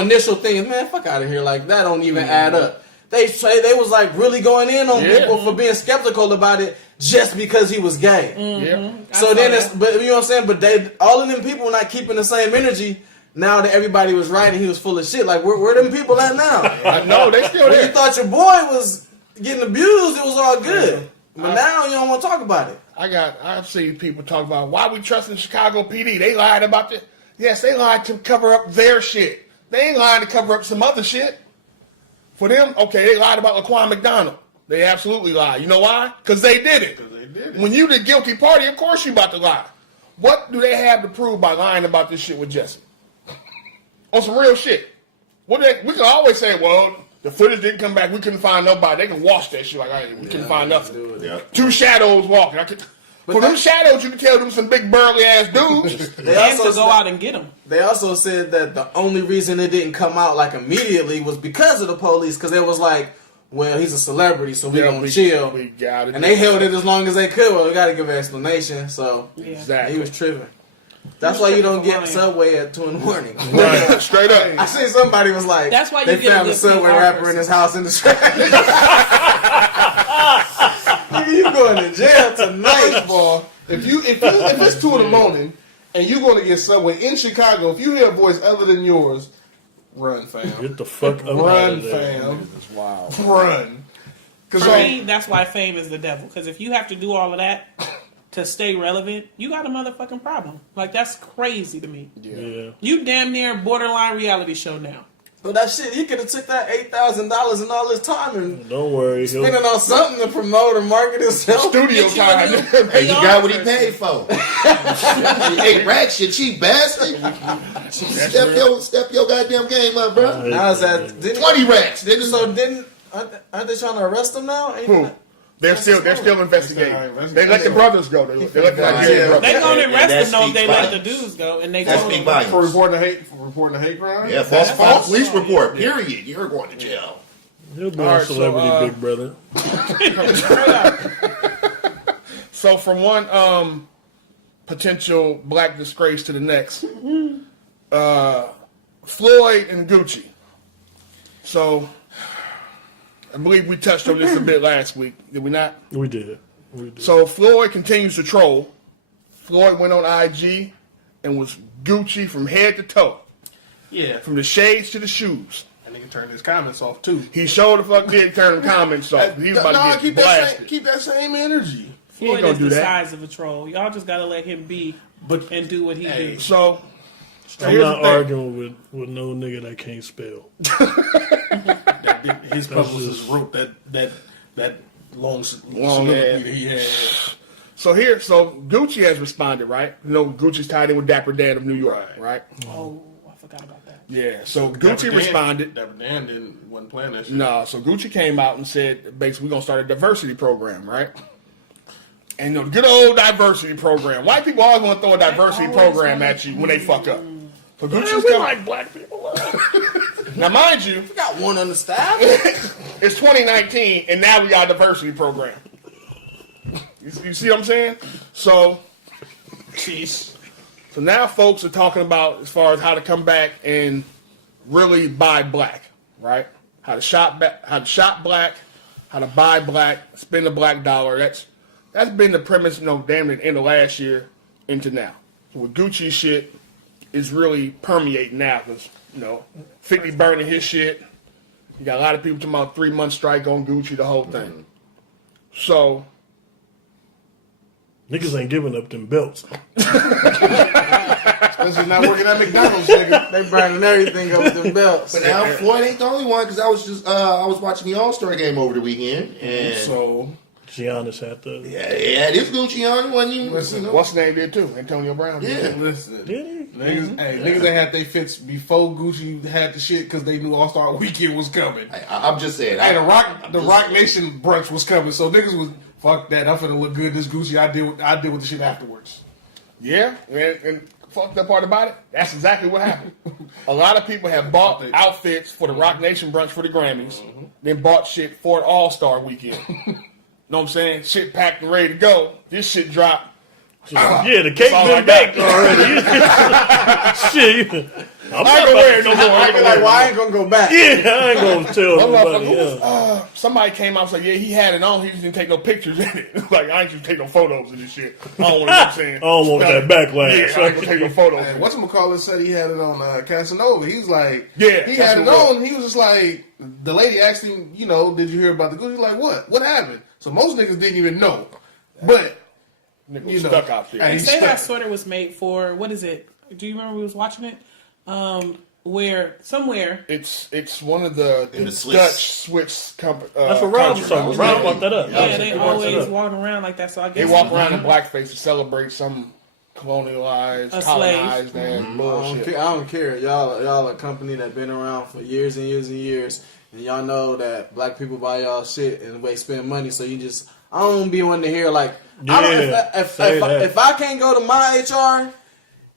initial thing is, man, fuck out of here. Like, that don't even add up. They say they was like really going in on Yeah. people for being skeptical about it just because he was gay. Yeah. So then it's, but you know what I'm saying? But they, all of them people not keeping the same energy now that everybody was right and he was full of shit. Like, where them people at now? I know they still When you there. thought your boy was getting abused, it was all good. But now you don't want to talk about it. I've seen people talk about why we trusting Chicago PD. They lied about this. Yes, they lied to cover up their shit. They ain't lying to cover up some other shit. For them, okay, they lied about Laquan McDonald. They absolutely lie. You know why? Because they did it. Because they did it. When you the guilty party, of course you about to lie. What do they have to prove by lying about this shit with Jesse? On some real shit. We can always say, well, the footage didn't come back. We couldn't find nobody. They can wash that shit like, we couldn't find nothing. Yeah. Two shadows walking. For them shadows, you can tell them some big burly ass dudes. They And also to go out and get them. They also said that the only reason it didn't come out like immediately was because of the police, because it was like, well, he's a celebrity, so we're going to chill. We got it. And they held it as long as they could. Well, we got to give an explanation. So Exactly. he was tripping. That's why you don't get Subway at 2 in the morning. Right. Straight up. I seen somebody was like, That's why you they get a found a listening Subway officer. rapper in his house in the trash. Nigga, you going to jail tonight. First of all, if it's 2 in the morning and you're going to get Subway in Chicago, if you hear a voice other than yours, run, fam. Get the fuck up out Run, of there. fam. It's wild. Run. For me, that's why fame is the devil. Because if you have to do all of that to stay relevant, you got a motherfucking problem. Like, that's crazy to me. Yeah. You damn near borderline reality show now. But that shit, he could have took that $8,000 and all his time and Don't worry. spent it on something to promote or market himself. Studio Get you a time. new Hey, he PR got what he person. paid for. 8 racks, you cheap bastard. Step your goddamn game up, bro. Now it's at 20 racks, nigga. So aren't they trying to arrest him now? Who? They're still investigating. They let the brothers go. They let the Nigerian brothers. They gonna And arrest that them though if they speaks let the volumes. dudes go and they That go. speaks For volumes. reporting the hate crime? Yeah, false police report, period. You're going to jail. He'll be All on right, so, Celebrity Big Brother. So from one potential black disgrace to the next, Floyd and Gucci. So I believe we touched on this a bit last week. Did we not? We did. So Floyd continues to troll. Floyd went on IG and was Gucci from head to toe, Yeah. from the shades to the shoes. And nigga turned his comments off too. He showed the fuck did turn the comments off. He was about to get blasted. Keep that same energy. Floyd gonna is do the that. size of a troll. Y'all just gotta let him be and do what he do. So I'm here's not the thing. arguing with no nigga that can't spell. His publicist wrote that long soliloquy he had. So Gucci has responded, right? You know, Gucci's tied in with Dapper Dan of New York, right? Oh, I forgot about that. Yeah. So Dapper Gucci Dan- responded. Dapper Dan wasn't playing that shit. No, so Gucci came out and said, basically, we're going to start a diversity program, right? And the good old diversity program. White people always want to throw a diversity program at you when they fuck up. So Gucci's we coming. like black people. Now, mind you, We got one on the staff. it's 2019, and now we got a diversity program. You see what I'm saying? So now folks are talking about as far as how to come back and really buy black, right? How to shop black, how to buy black, spend the black dollar. That's been the premise, damn near the end of last year into now. So with Gucci shit is really permeating now because 50 burning his shit. You got a lot of people talking about 3-month strike on Gucci, the whole thing. So Niggas ain't giving up them belts. Especially not working at McDonald's, nigga. They burning everything up with them belts. But now Floyd ain't the only one because I was watching the All-Star game over the weekend and So Giannis had to. yeah, this Gucci on wasn't even. Listen, what's his name did too? Antonio Brown. Yeah. listen. Did he? Niggas, niggas ain't had they fits before Gucci had the shit because they knew All Star Weekend was coming. I'm just saying. Hey, the Rock Nation brunch was coming, so niggas was fuck that. I'm finna look good. This Gucci, I deal with the shit afterwards. Yeah, and fucked up part about it, that's exactly what happened. A lot of people have bought outfits for the Rock Nation brunch for the Grammys, then bought shit for an All-Star weekend. Know what I'm saying? Shit packed and ready to go. This shit dropped. Yeah, the cake all I been got. baked already. Shit, I'm not gonna wear it about no to- more. I be like, well, I ain't gonna go back. Yeah, I ain't gonna tell One nobody. motherfucker Yeah. was, somebody came out and said, yeah, he had it on. He just didn't take no pictures in it. Like, I ain't just take no photos of this shit. I don't want to know what I'm saying. I don't want that backlash. Yeah, I ain't gonna take no photos. And whatchamacallit said he had it on Casanova. He was like, Yeah, he that's had it what it was. on. He was just like, the lady asked him, did you hear about the Gucci? He's like, what? What happened? So most niggas didn't even know. But, Nigga was stuck out there. Hey, They say stuck. that sweater was made for, what is it? Do you remember we was watching it? where somewhere It's one of the In the Dutch Swiss. Swiss company. That's what Rob was talking about. Rob brought that up. yeah, they He brought that always up. walking around like that. So I They guess walk around in blackface to celebrate some colonialized, A slave. colonized, and I don't, bullshit. care, I don't care. Y'all a company that been around for years and years and years, and y'all know that black people buy y'all shit and they spend money. So you just, I don't be wanting to hear like, I don't, Yeah, say that. if I can't go to my HR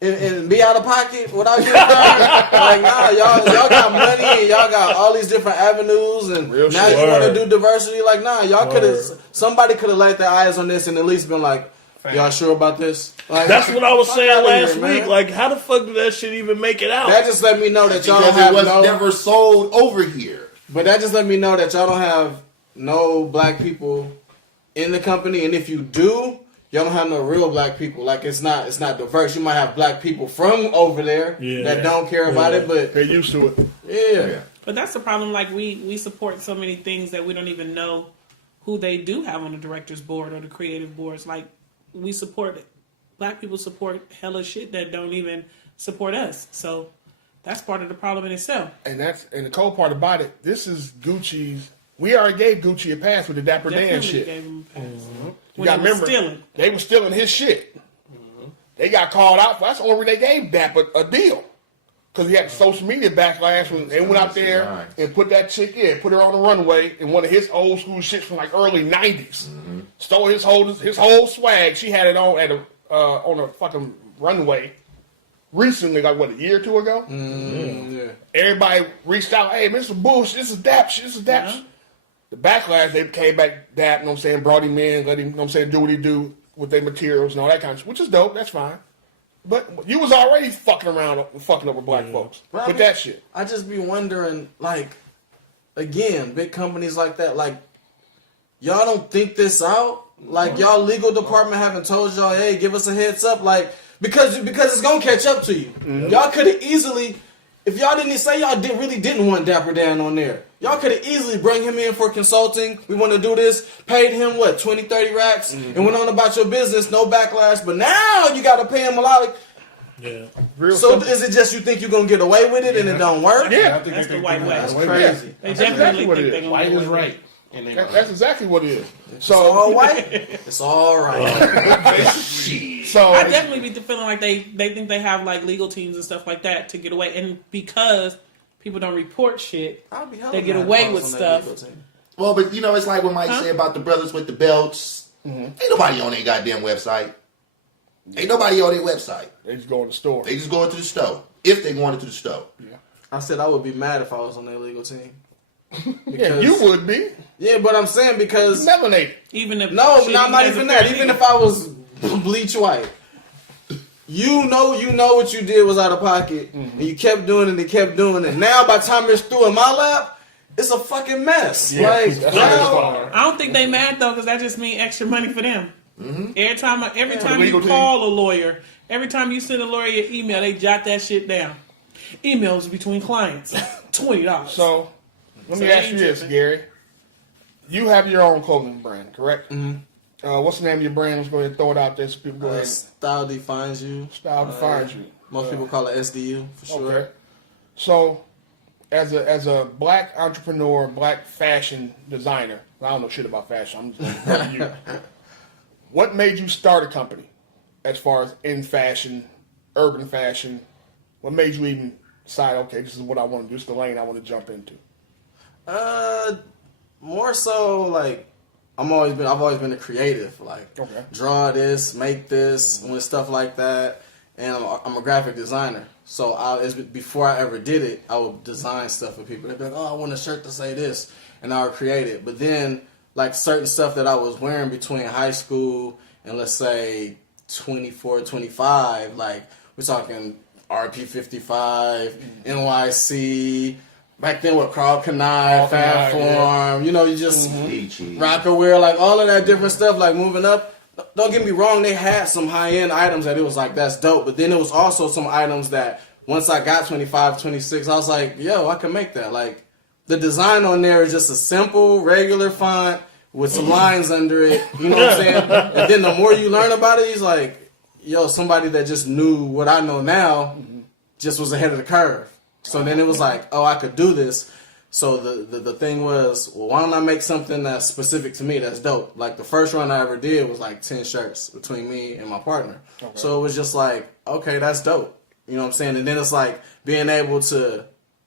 and be out of pocket without getting fired, like nah, y'all got money and y'all got all these different avenues, and Real now shit. you want to Word. do diversity. Like nah, y'all could have, Word. somebody could have laid their eyes on this and at least been like, y'all sure about this? Like, That's what I was fuck saying outta last here, week. man. Like, how the fuck did that shit even make it out? That just let me know that y'all don't Because have it was no. never sold over here. But that just let me know that y'all don't have no black people in the company, and if you do, y'all don't have no real black people. Like it's not diverse. You might have black people from over there that don't care about it, but They're used to it. yeah. But that's the problem. Like we support so many things that we don't even know who they do have on the director's board or the creative boards. Like we support black people support hella shit that don't even support us. So that's part of the problem in itself. And the cold part about it, this is Gucci's. We already gave Gucci a pass with the Dapper Dan Definitely shit. gave them a pass. You When got they was remember, stealing. they were stealing his shit. They got called out for. That's the only reason they gave Dapper a deal. Because he had social media backlash when they went out there Right. and put that chick in, put her on the runway in one of his old school shits from like early '90s. Stole his whole swag. She had it on at on a fucking runway recently, like what, a year or two ago. Yeah. Everybody reached out, hey, man, this is bullshit. This is Dap shit. This is Dap shit. The backlash, they came back Dap, you know what I'm saying, brought him in, let him, you know what I'm saying, do what he do with their materials and all that kind of shit, which is dope. That's fine. But you was already fucking around, fucking up with black folks Well, I with mean, that shit. I just be wondering, like, again, big companies like that, like, y'all don't think this out? Like, y'all legal department haven't told y'all, hey, give us a heads up, like, because it's gonna catch up to you. Y'all could have easily, if y'all didn't say y'all really didn't want Dapper Dan on there, y'all could have easily bring him in for consulting. We want to do this. Paid him, what, 20, 30 racks? And went on about your business, no backlash. But now you got to pay him a lot. Of, Yeah. Real so simple. is it just you think you're going to get away with it and it don't work? Yeah. I think That's they the white way. That's That's crazy. They That's definitely exactly what it think is. they're gonna White get is away with right. And they That's exactly what it is. It's all So, white. It's all right. so I definitely be feeling like they think they have like legal teams and stuff like that to get away, and because people don't report shit, I'll be hella they get mad away if I was with on that stuff. legal team. Well, but you know, it's like what Mike said about the brothers with the belts. Ain't nobody on their goddamn website. Ain't nobody on their website. they just go in the store. They just go into the store. If they going into the store. I said I would be mad if I was on that legal team. Yeah, you would be. Yeah, but I'm saying because Melanated. Even if no, shit not is even that. Even if I was bleach white, you know what you did was out of pocket, and you kept doing it and kept doing it. Now by the time it's through in my lap, it's a fucking mess. Like That's now, I don't think they mad though, because that just means extra money for them. Every time you legal team. call a lawyer, every time you send a lawyer your email, they jot that shit down. Emails between clients, $20. So, let me So ask they you this, tripping. Gary. You have your own clothing brand, correct? What's the name of your brand? Let's go ahead and throw it out there so people go ahead and style defines you. style defines you. Most people call it SDU for sure. Okay. So, as a black entrepreneur, black fashion designer, I don't know shit about fashion. I'm just going to you. What made you start a company, as far as in fashion, urban fashion? What made you even decide, okay, this is what I want to do. This is the lane I want to jump into. More so like I've always been a creative. Like Okay. draw this, make this, and stuff like that. And I'm a graphic designer. So before I ever did it, I would design stuff for people. They'd be like, "Oh, I want a shirt to say this," and I would create it. But then, like certain stuff that I was wearing between high school and let's say 24, 25, like we're talking RP55, NYC. Back then with Carl Kanai, Fab Form, you know, you just Rockaware, like all of that different stuff, like moving up. Don't get me wrong, they had some high-end items that it was like, that's dope. But then it was also some items that once I got 25, 26, I was like, yo, I can make that. Like, the design on there is just a simple, regular font with some lines under it. You know what I'm saying? And then the more you learn about it, he's like, yo, somebody that just knew what I know now just was ahead of the curve. So then it was like, oh, I could do this. So the thing was, well, why don't I make something that's specific to me, that's dope? Like the first run I ever did was like 10 shirts between me and my partner. Okay. So it was just like, okay, that's dope. You know what I'm saying? And then it's like being able to,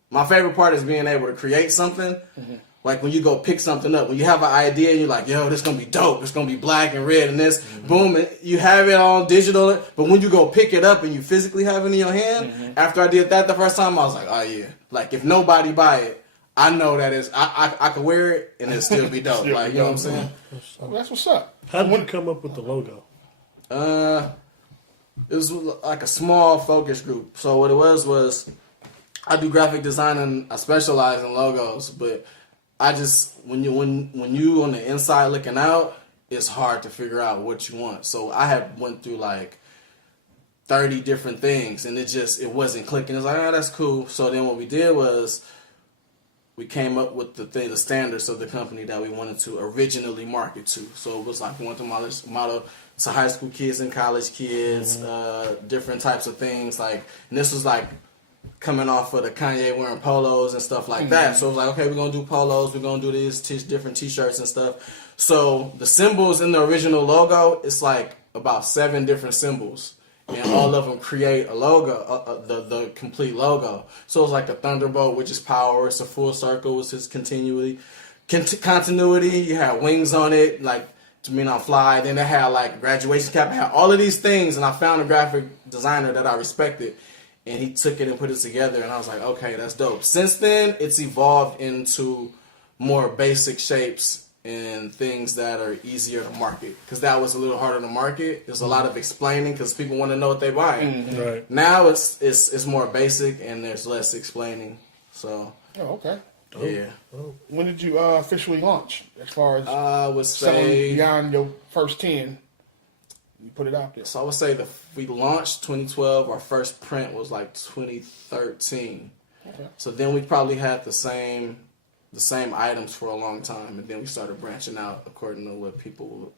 my favorite part is being able to create something. Mm-hmm. Like when you go pick something up, when you have an idea, you're like, yo, this is going to be dope. It's going to be black and red and this. Mm-hmm. Boom. And you have it on digital. But when you go pick it up and you physically have it in your hand, after I did that the first time, I was like, oh, yeah. Like if nobody buy it, I know that it's, I could wear it and it'll still be dope. Like, you know what I'm saying? Well, that's what's up. How did you come up with the logo? It was like a small focus group. So what it was I do graphic design and I specialize in logos, but I just when you on the inside looking out, it's hard to figure out what you want. So I had went through like 30 different things and it wasn't clicking. It's like, oh, that's cool. So then what we did was we came up with the standards of the company that we wanted to originally market to. So it was like we wanted to model to high school kids and college kids, different types of things. Like, and this was like coming off of the Kanye wearing polos and stuff like that. So it was like, okay, we're going to do polos. We're going to do these different T-shirts and stuff. So the symbols in the original logo, it's like about 7 different symbols. And all of them create a logo, the complete logo. So it's like a thunderbolt, which is power. It's a full circle, which is continuity. You have wings on it, like to mean I fly. Then they had like a graduation cap. It had all of these things, and I found a graphic designer that I respected, and he took it and put it together. And I was like, okay, that's dope. Since then, it's evolved into more basic shapes and things that are easier to market, because that was a little harder to market. There's a lot of explaining because people want to know what they're buying. Right. Now it's more basic and there's less explaining. So. Oh, okay. Yeah. When did you officially launch? As far as I would selling say beyond your first 10, you put it out there. So I would say we launched 2012. Our first print was like 2013. Okay. So then we probably had the same items for a long time, and then we started branching out according to what people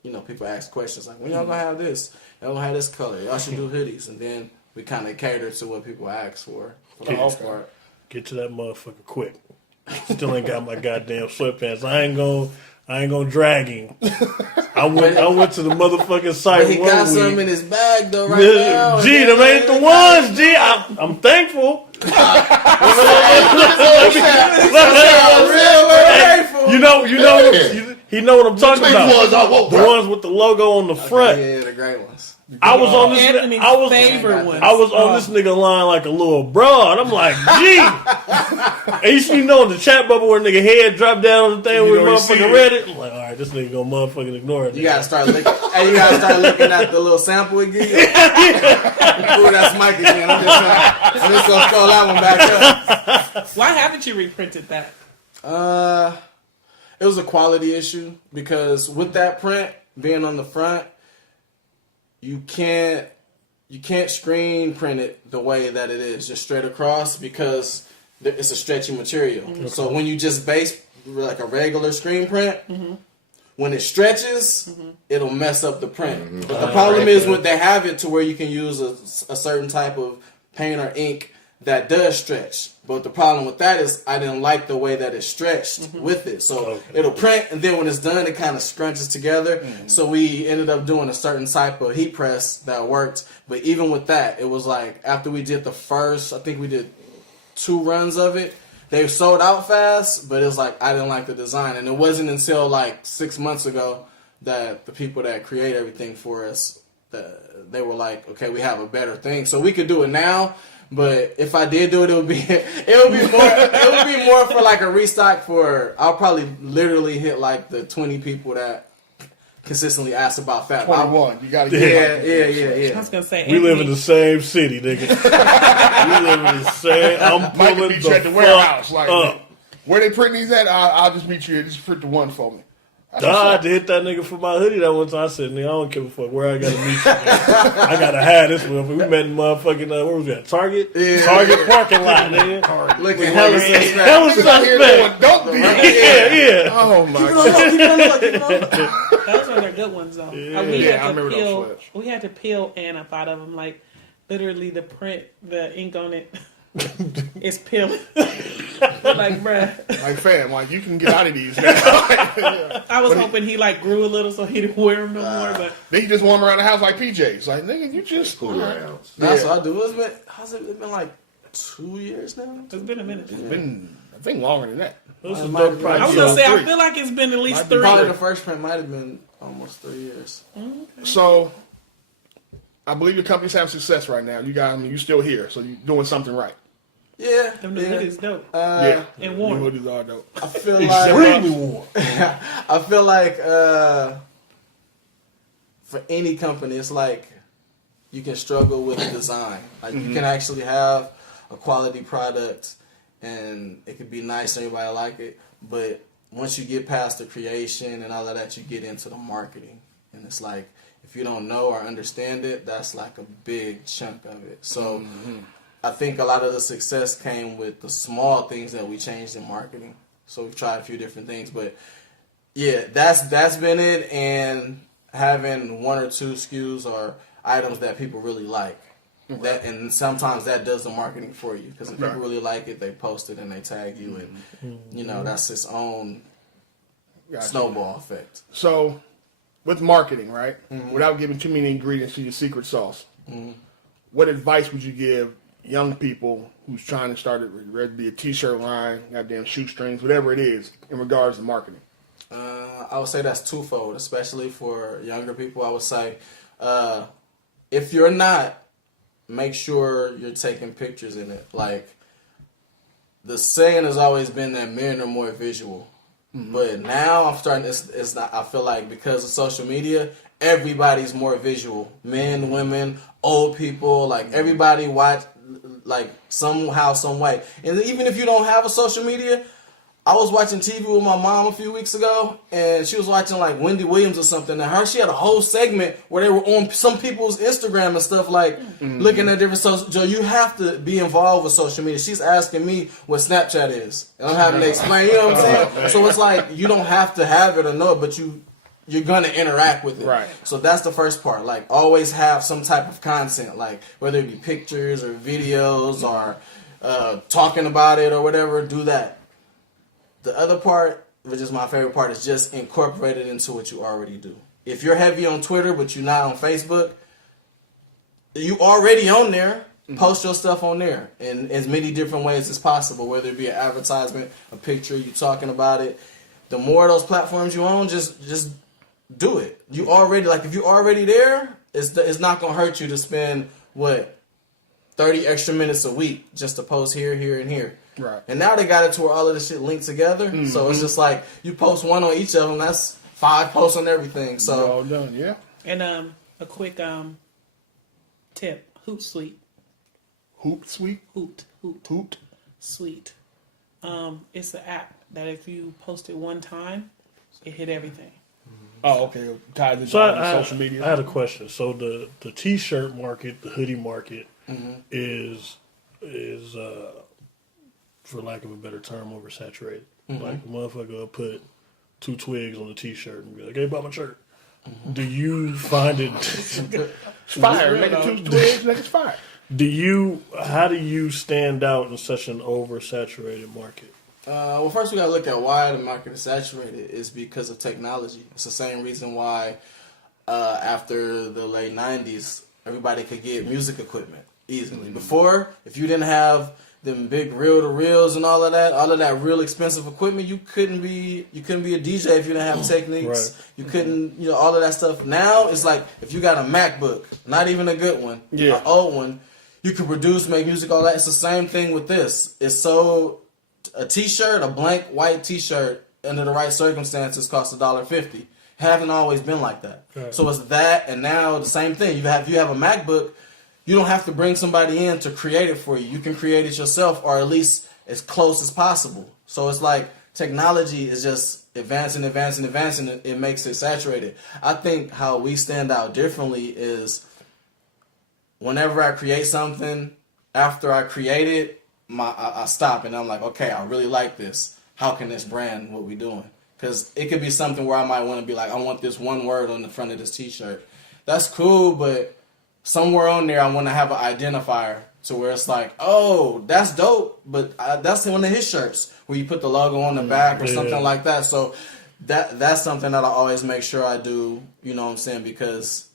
ask questions like, when y'all gonna have this? Y'all gonna have this color? Y'all should do hoodies, and then we kind of cater to what people ask for the most part. Get to that motherfucker quick. Still ain't got my goddamn sweatpants. I ain't gonna drag him. I went to the motherfucking site. But he got something in his bag though right now. Gee, them ain't the ones. Gee, I'm thankful. You know what I'm talking about. The ones with the logo on the front. Yeah, the great ones. I was on this. Favorite ones. I was on this nigga line like a little broad. I'm like, gee. And you see, in the chat bubble where nigga head dropped down on the thing where motherfucker read it. I'm like, all right, this nigga gonna motherfucking ignore it. You gotta start looking. You gotta start looking at the little sample again. Ooh, that's Mike again. I'm just gonna scroll that one back up. Why haven't you reprinted that? It was a quality issue because with that print being on the front, you can't screen print it the way that it is just straight across because it's a stretchy material. Mm-hmm. So when you just base like a regular screen print, when it stretches, it'll mess up the print. Mm-hmm. But the problem is when they have it to where you can use a certain type of paint or ink that does stretch. But the problem with that is I didn't like the way that it stretched with it. So it'll print, and then when it's done, it kind of scrunches together. Mm-hmm. So we ended up doing a certain type of heat press that worked. But even with that, it was like after we did the first, I think we did 2 runs of it, they sold out fast, but it was like I didn't like the design. And it wasn't until like 6 months ago that the people that create everything for us, they were like, okay, we have a better thing. So we could do it now. But if I did do it, it would be more for like a restock for. I'll probably literally hit like the 20 people that consistently ask about that. 21. You gotta get yeah. I was gonna say we live in the same city, nigga. We live in the same. I'm Mike pulling meet you at the warehouse. Like, where they print these at? I'll just meet you here. Just print the one for me. I had to hit that nigga for my hoodie that one time. I said, nigga, I don't give a fuck where I gotta meet you. I gotta have this one. We met in motherfucking, where was that? Target? Yeah. Target parking lot, nigga. Looking hella suspect. Hella suspect. Don't be. Yeah. Oh my god. Those are the good ones though. Yeah. I remember those. We had to peel Anna out of them. Like literally the print, the ink on it. It's peeling. Like, bruh. Like, fam, like, you can get out of these now. I was hoping he like grew a little so he didn't wear them no more, but Then you just warm around the house like PJs. Like, nigga, you just Cool around. That's Yeah. what I do. How's it been like 2 years now? it's been a minute. It's been, I think, longer than that. This is might dope be price. I was gonna say, I 3. feel like it's been at least Might be 3. Probably the first print might have been almost 3 years. So, I believe your company's having success right now. You guys, I mean, you're still here, so you're doing something right. Yeah, Them new hoodies dope. Yeah. And warm. Your hoodies are dope. I feel like Extremely warm. I feel like for any company, it's like you can struggle with design. Like you can actually have a quality product, and it could be nice, and everybody like it. But once you get past the creation and all of that, you get into the marketing, and it's like if you don't know or understand it, that's like a big chunk of it. So. I think a lot of the success came with the small things that we changed in marketing. So we've tried a few different things, but yeah, that's been it. And having 1 or 2 SKUs or items that people really like. That and sometimes that does the marketing for you because if people really like it, they post it and they tag you, and you know that's its own snowball effect. So, with marketing, right? Without giving too many ingredients to your secret sauce, what advice would you give young people who's trying to start it, whether it be a t-shirt line, goddamn shoestrings, whatever it is, in regards to marketing? I would say that's twofold, especially for younger people. I would say if you're not, make sure you're taking pictures in it. Like, the saying has always been that men are more visual. But now I'm starting, it's not, I feel like because of social media, everybody's more visual. Men, women, old people, like everybody watch, like somehow, some way. And even if you don't have a social media, I was watching TV with my mom a few weeks ago, and she was watching like Wendy Williams or something. And she had a whole segment where they were on some people's Instagram and stuff, like looking at different social. So you have to be involved with social media. She's asking me what Snapchat is, and I'm having to explain. You know what I'm saying? So it's like you don't have to have it or know it, but you're gonna interact with it. Right. So that's the first part. Like always have some type of content, like whether it be pictures or videos or talking about it or whatever. Do that. The other part, which is my favorite part, is just incorporate it into what you already do. If you're heavy on Twitter but you're not on Facebook, you already on there. Post your stuff on there in as many different ways as possible, whether it be an advertisement, a picture, you talking about it. The more of those platforms you own, just do it. You already, like, if you're already there, it's not gonna hurt you to spend 30 extra minutes a week just to post here, here, and here. Right. And now they got it to where all of this shit linked together. So it's just like you post one on each of them. That's 5 posts on everything. So All done, yeah. And a quick tip: Hootsuite. Hootsuite? Hoot Suite. It's an app that if you post it one time, it hit everything. Oh, okay. Ties into So social media. I had a question. So the t-shirt market, the hoodie market, is for lack of a better term, oversaturated. Like a motherfucker will put 2 twigs on a t-shirt and be like, "Hey, buy my shirt." Do you find it? It's fire. Nigga, 2 twigs, nigga's fire. How do you stand out in such an oversaturated market? well, first we gotta look at why the market is saturated. Is because of technology. It's the same reason why after the late 90s, everybody could get music equipment easily. Before, if you didn't have them big reel-to-reels and all of that real expensive equipment, you couldn't be a DJ if you didn't have techniques. Right. You couldn't, all of that stuff. Now it's like if you got a MacBook, not even a good one, an old one, you can produce, make music, all that. It's the same thing with this. A t-shirt, a blank white t-shirt under the right circumstances costs $1.50. Haven't always been like that. Right. So it's that, and now the same thing. You have a MacBook. You don't have to bring somebody in to create it for you. You can create it yourself, or at least as close as possible. So it's like technology is just advancing. It makes it saturated. I think how we stand out differently is whenever I create something, after I create it, I stop and I'm like, okay, I really like this. How can this brand what we doing? Because it could be something where I might want to be like, I want this one word on the front of this t-shirt. That's cool, but somewhere on there, I want to have an identifier to where it's like, oh, that's dope, but that's one of his shirts where you put the logo on the back or something like that. So that's something that I always make sure I do, you know what I'm saying, because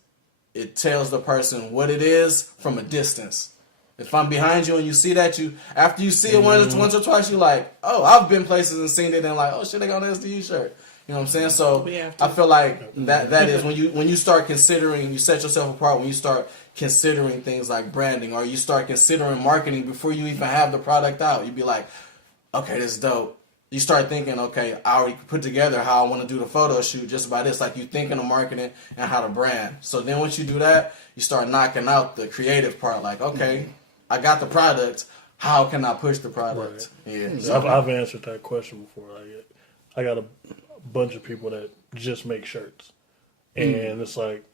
it tells the person what it is from a distance. If I'm behind you and you see that, after you see it once or twice, you're like, oh, I've been places and seen it and like, oh shit, they got an SDU shirt. You know what I'm saying? So I feel like that is when you start considering, you set yourself apart when you start considering things like branding, or you start considering marketing before you even have the product out. You'd be like, okay, this is dope. You start thinking, okay, I already put together how I want to do the photo shoot just by this. Like, you thinking of marketing and how to brand. So then once you do that, you start knocking out the creative part. Like, okay, I got the product. How can I push the product? Right. Yeah, So I've answered that question before. Like, I got a bunch of people that just make shirts, and it's like,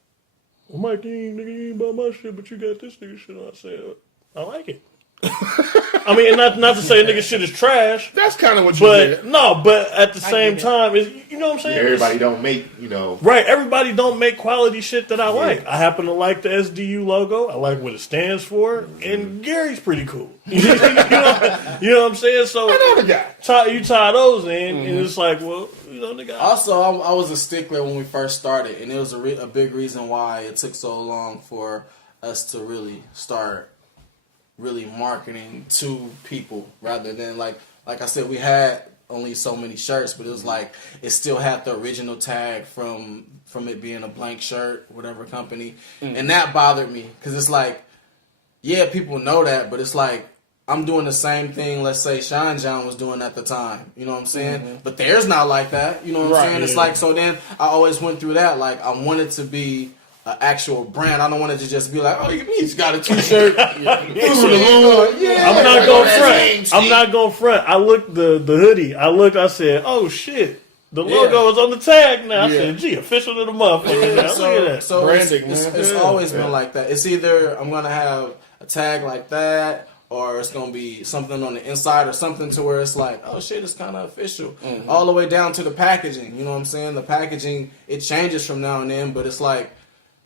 well, Mike, you ain't buy my shit, but you got this nigga shit. I said, I like it. I mean, not to say nigga shit is trash. That's kind of what you did. But at the same time, you know what I'm saying? Everybody don't make, you know. Right, everybody don't make quality shit that I like. I happen to like the SDU logo. I like what it stands for. And Gary's pretty cool. you know what I'm saying? So I know the guy. You tie those in, and it's like, well, you know the guy. Also, I was a stickler when we first started, and it was a big reason why it took so long for us to really start marketing to people, rather than like I said, we had only so many shirts, but it was like it still had the original tag from it being a blank shirt, whatever company, and that bothered me because it's like, yeah, people know that, but it's like I'm doing the same thing. Let's say Sean John was doing at the time, you know what I'm saying? But theirs not like that, you know what I'm saying? It's like, so then I always went through that. Like, I wanted to be an actual brand. I don't want it to just be like, oh, you just got a t-shirt. I'm not going front. I'm not going front. I looked the hoodie. I said, oh shit, the logo is on the tag now. I said, gee, official to the motherfucker. Now. Look at that. So branding, it's always been like that. It's either I'm gonna have a tag like that, or it's gonna be something on the inside, or something to where it's like, oh shit, it's kind of official. All the way down to the packaging. You know what I'm saying? The packaging, it changes from now and then, but it's like,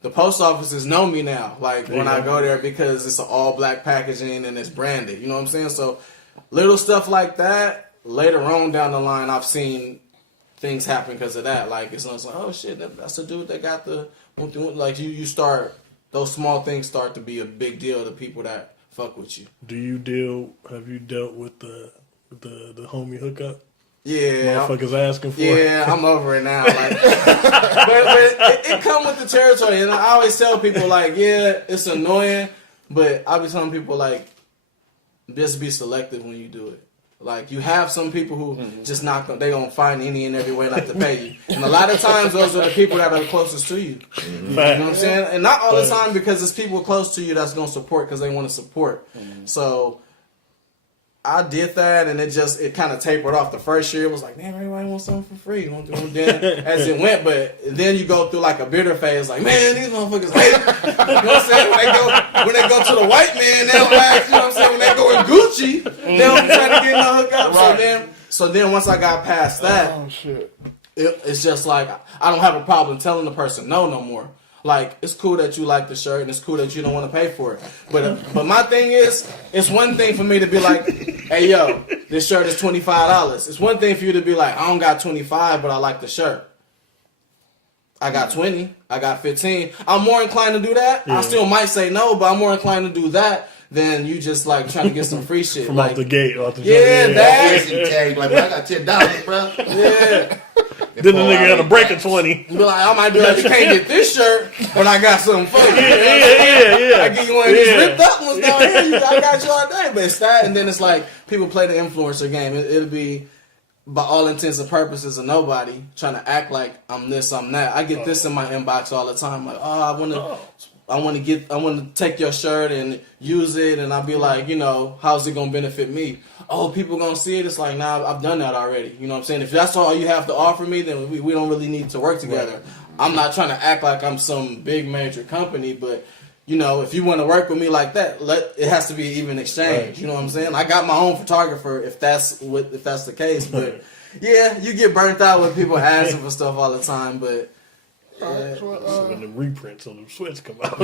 the post offices know me now, like when I go there, because it's an all black packaging and it's branded. You know what I'm saying? So little stuff like that. Later on down the line, I've seen things happen because of that. Like, it's not like, oh shit, that's the dude that got the, like, you start, those small things start to be a big deal to people that fuck with you. Have you dealt with the homie hookup? Yeah, motherfuckers asking for it. Yeah, I'm over it now. Like, but it come with the territory, and I always tell people, like, yeah, it's annoying, but I be telling people, like, just be selective when you do it. Like, you have some people who just they gonna find any and every way not to pay you, and a lot of times those are the people that are the closest to you. You know what I'm saying? And not all the time, because it's people close to you that's gonna support because they want to support. So I did that, and it kind of tapered off. The first year, it was like, man, everybody wants something for free. Then as it went, but then you go through like a bitter phase, like, man, these motherfuckers hate. You know what I'm saying? When they go to the white man, they don't ask. You know what I'm saying? When they go in Gucci, they don't try to get no hookup. Right. So then once I got past that, it's just like, I don't have a problem telling the person no more. Like, it's cool that you like the shirt, and it's cool that you don't want to pay for it. But my thing is, it's one thing for me to be like, hey, yo, this shirt is $25. It's one thing for you to be like, I don't got 25, but I like the shirt. I got 20. I got 15. I'm more inclined to do that. I still might say no, but I'm more inclined to do that than you just, like, trying to get some free shit. From like, off the gate. Off the that. Like, I got $10, bro. Yeah. Then the nigga got a break of 20. Be like, I might be like, you can't get this shirt, but I got something for you. Yeah. I give you one of these ripped up ones down here. I got you all day. But it's that, and then it's like, people play the influencer game. It'll be, by all intents and purposes, a nobody trying to act like I'm this, I'm that. I get this in my inbox all the time. Like, I want to take your shirt and use it, and I'll be like, you know, how's it gonna benefit me? Oh, people gonna see it. It's like, nah, I've done that already. You know what I'm saying? If that's all you have to offer me, then we don't really need to work together. Right. I'm not trying to act like I'm some big major company, but you know, if you want to work with me like that, it has to be even exchange. Right. You know what I'm saying? I got my own photographer if that's the case. But yeah, you get burnt out with people asking for stuff all the time, but. So when the reprints on the sweats come out.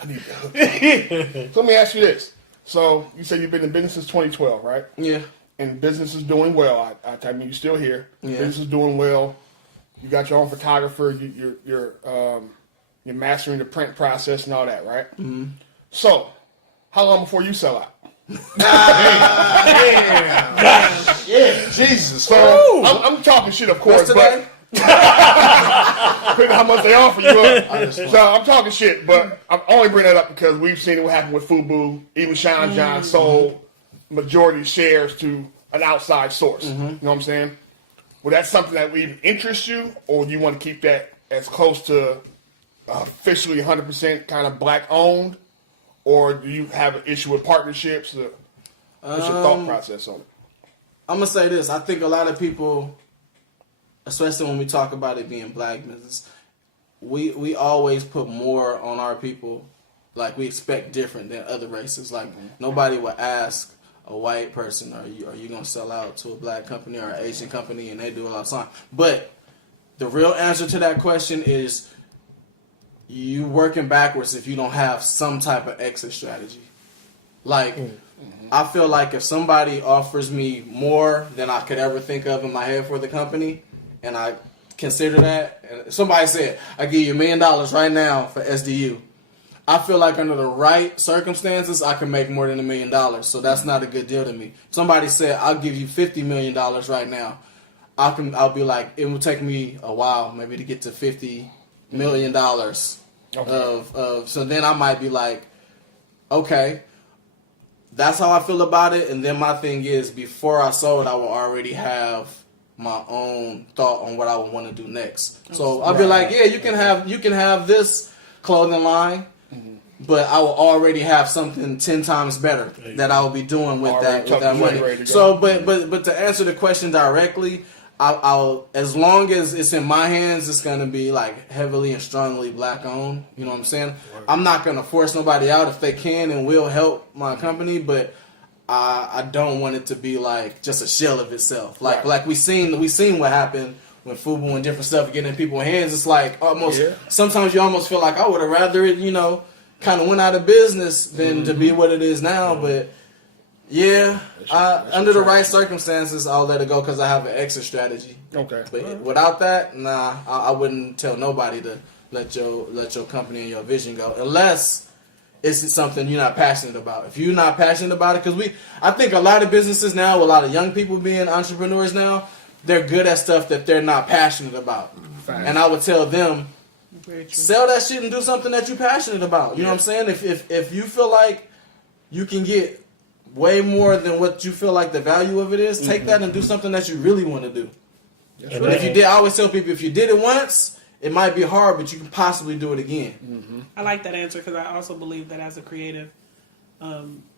I need to hook. So let me ask you this. So you said you've been in business since 2012, right? Yeah. And business is doing well. I mean, you're still here. Yeah. Business is doing well. You got your own photographer. You're mastering the print process and all that, right? Mm-hmm. So, how long before you sell out? Yeah. Jesus. So I'm talking shit, of course, What's today? but depending on how much they offer you. So I'm talking shit, but I'm only bringing that up because we've seen what happened with Fubu. Even Sean John sold majority shares to an outside source. You know what I'm saying? Well, that's something that would even interest you, or do you want to keep that as close to officially 100% kind of black owned, or do you have an issue with partnerships? What's your thought process on it? I'm gonna say this. I think a lot of people, especially when we talk about it being black business, we always put more on our people. Like we expect different than other races. Like nobody would ask a white person, are you gonna sell out to a black company or an Asian company, and they do it all the time. But the real answer to that question is you working backwards if you don't have some type of exit strategy. Like I feel like if somebody offers me more than I could ever think of in my head for the company, and I consider that, and if somebody said, I give you $1 million right now for SDU, I feel like under the right circumstances, I can make more than $1 million. So that's not a good deal to me. Somebody said, I'll give you $50 million right now. I'll be like, it will take me a while maybe to get to $50 million so then I might be like, okay, that's how I feel about it. And then my thing is, before I sold, I will already have my own thought on what I would want to do next. So I'll be like, yeah, you can have this clothing line, but I will already have something 10 times better that I will be doing with that money. So, but to answer the question directly, I'll as long as it's in my hands, it's gonna be like heavily and strongly black owned. You know what I'm saying? Right. I'm not gonna force nobody out if they can and will help my company, but I don't want it to be like just a shell of itself. Like we seen what happened when Fubu and different stuff get in people's hands. It's like almost sometimes you almost feel like I would have rather it, kind of went out of business than to be what it is now. But yeah, under the right circumstances, I'll let it go because I have an exit strategy. Okay. But without that, nah, I wouldn't tell nobody to let your company and your vision go unless it's something you're not passionate about. If you're not passionate about it, because I think a lot of businesses now, a lot of young people being entrepreneurs now, they're good at stuff that they're not passionate about. Fine. And I would tell them, sell that shit and do something that you're passionate about. You know what I'm saying? If you feel like you can get way more than what you feel like the value of it is, take that and do something that you really want to do. And if you did, I always tell people, if you did it once, it might be hard, but you can possibly do it again. I like that answer because I also believe that as a creative,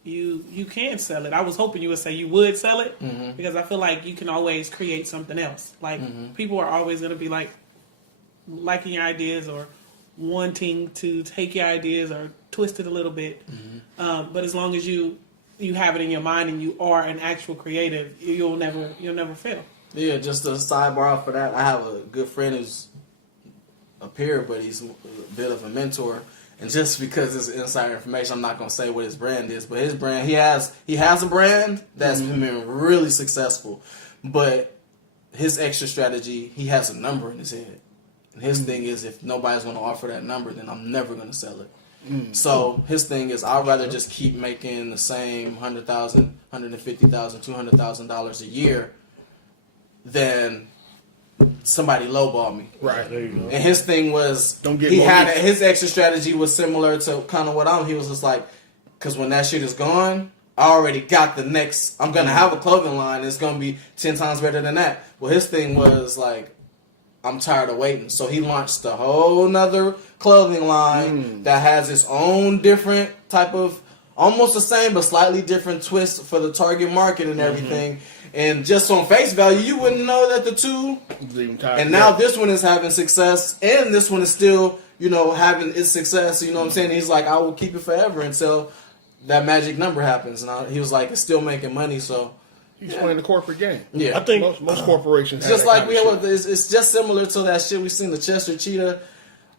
you can sell it. I was hoping you would say you would sell it because I feel like you can always create something else. Like people are always going to be like liking your ideas or wanting to take your ideas or twist it a little bit. But as long as you have it in your mind and you are an actual creative, you'll never fail. Yeah, just a sidebar for that. I have a good friend who's a peer, but he's a bit of a mentor. And just because it's insider information, I'm not gonna say what his brand is. But his brand, he has a brand that's been really successful. But his extra strategy, he has a number in his head. And his thing is, if nobody's gonna offer that number, then I'm never gonna sell it. So his thing is, I'd rather just keep making the same $100,000, $150,000, $200,000 a year than somebody lowball me. Right, there you go. And his thing was, his extra strategy was similar to kind of what he was just like, because when that shit is gone, I already got the next, I'm going to have a clothing line, it's going to be 10 times better than that. Well, his thing was like, I'm tired of waiting. So he launched a whole nother clothing line that has its own different type of, almost the same but slightly different twist for the target market and everything. And just on face value, you wouldn't know that the two. And now this one is having success, and this one is still, having its success. You know what I'm saying? He's like, I will keep it forever until that magic number happens. And he was like, it's still making money, so. He's playing the corporate game. Yeah, I think most corporations. Just like it's just similar to that shit we seen the Chester Cheetah,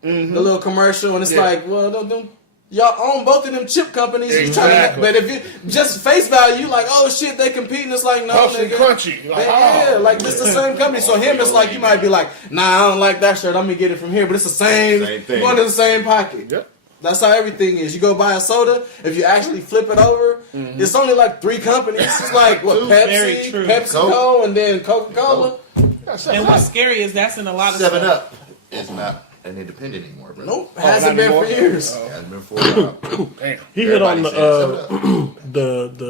the little commercial, and it's like, well, don't y'all own both of them chip companies. You trying to, Exactly. but if you just face value, you like, oh shit, they competing. It's like, no, Puffs and nigga. crunchy. Like, Yeah, like this the same company. So him, it's like you might be like, nah, I don't like that shirt. I'm gonna get it from here, but it's the same. Same thing. Going to the same pocket. Yep. That's how everything is. You go buy a soda. If you actually flip it over, it's only like 3 companies. It's like what Very Pepsi, true. PepsiCo, and then Coca-Cola. And what's scary is that's in a lot of 7 stuff. Up is not an independent anymore, bro. Nope, Oh, hasn't not been for anymore? years. It hasn't been for a while. Damn. He hit on Everybody said 7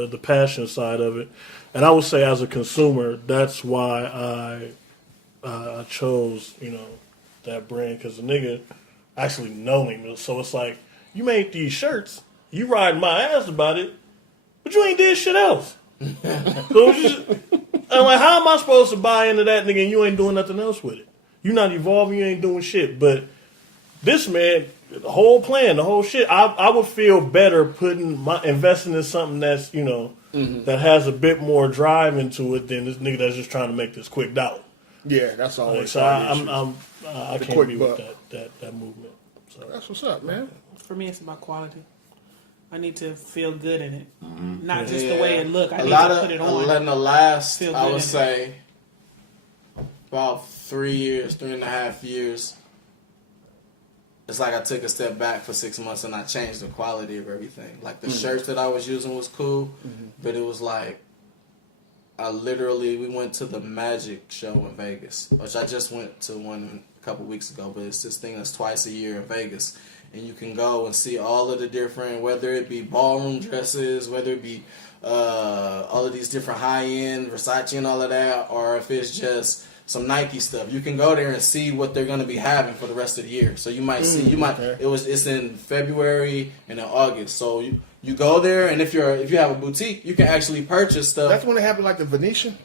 Up. the passion side of it, and I would say as a consumer, that's why I chose that brand, because the nigga actually know him. So it's like, you made these shirts, you riding my ass about it, but you ain't did shit else. So I'm like, how am I supposed to buy into that nigga and you ain't doing nothing else with it? You not evolving, you ain't doing shit. But this man, the whole plan, the whole shit, I would feel better investing in something that's, that has a bit more drive into it than this nigga that's just trying to make this quick dollar. Yeah, that's Like, always so I The can't quick be buck. with that movement. So That's what's up, man. For me, it's about quality. I need to feel good in it, not just the way it look. I A need lot to of put it on. in the last, Feel I good would in it. say, about 3.5 years. It's like I took a step back for 6 months and I changed the quality of everything. Like the shirts that I was using was cool, but it was like we went to the Magic show in Vegas, which I just went to one a couple weeks ago, but it's this thing that's twice a year in Vegas. And you can go and see all of the different, whether it be ballroom dresses, whether it be all of these different high-end Versace and all of that, or if it's just some Nike stuff. You can go there and see what they're going to be having for the rest of the year. So you might see, it's in February and in August. So you go there, and if you have a boutique, you can actually purchase stuff. That's when it happened, like the Venetian.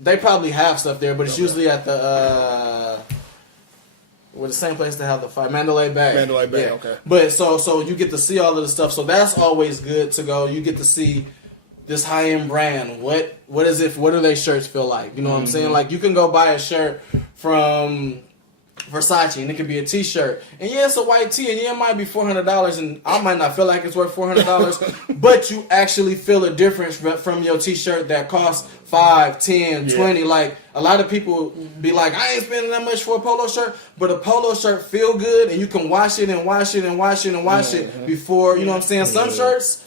They probably have stuff there, but it's usually at the the same place to have the fight, Mandalay Bay. Mandalay Bay, Yeah. okay. But so you get to see all of the stuff. So that's always good to go. You get to see this high end brand. What is it? What do their shirts feel like? You know what I'm saying? Like you can go buy a shirt from Versace, and it could be a T-shirt, and yeah, it's a white tee, and yeah, it might be $400, and I might not feel like it's worth $400, but you actually feel a difference from your T-shirt that costs $5, $10, $20. Like a lot of people be like, I ain't spending that much for a polo shirt, but a polo shirt feel good, and you can wash it and wash it and wash it and wash it before. You know what I'm saying? Some shirts.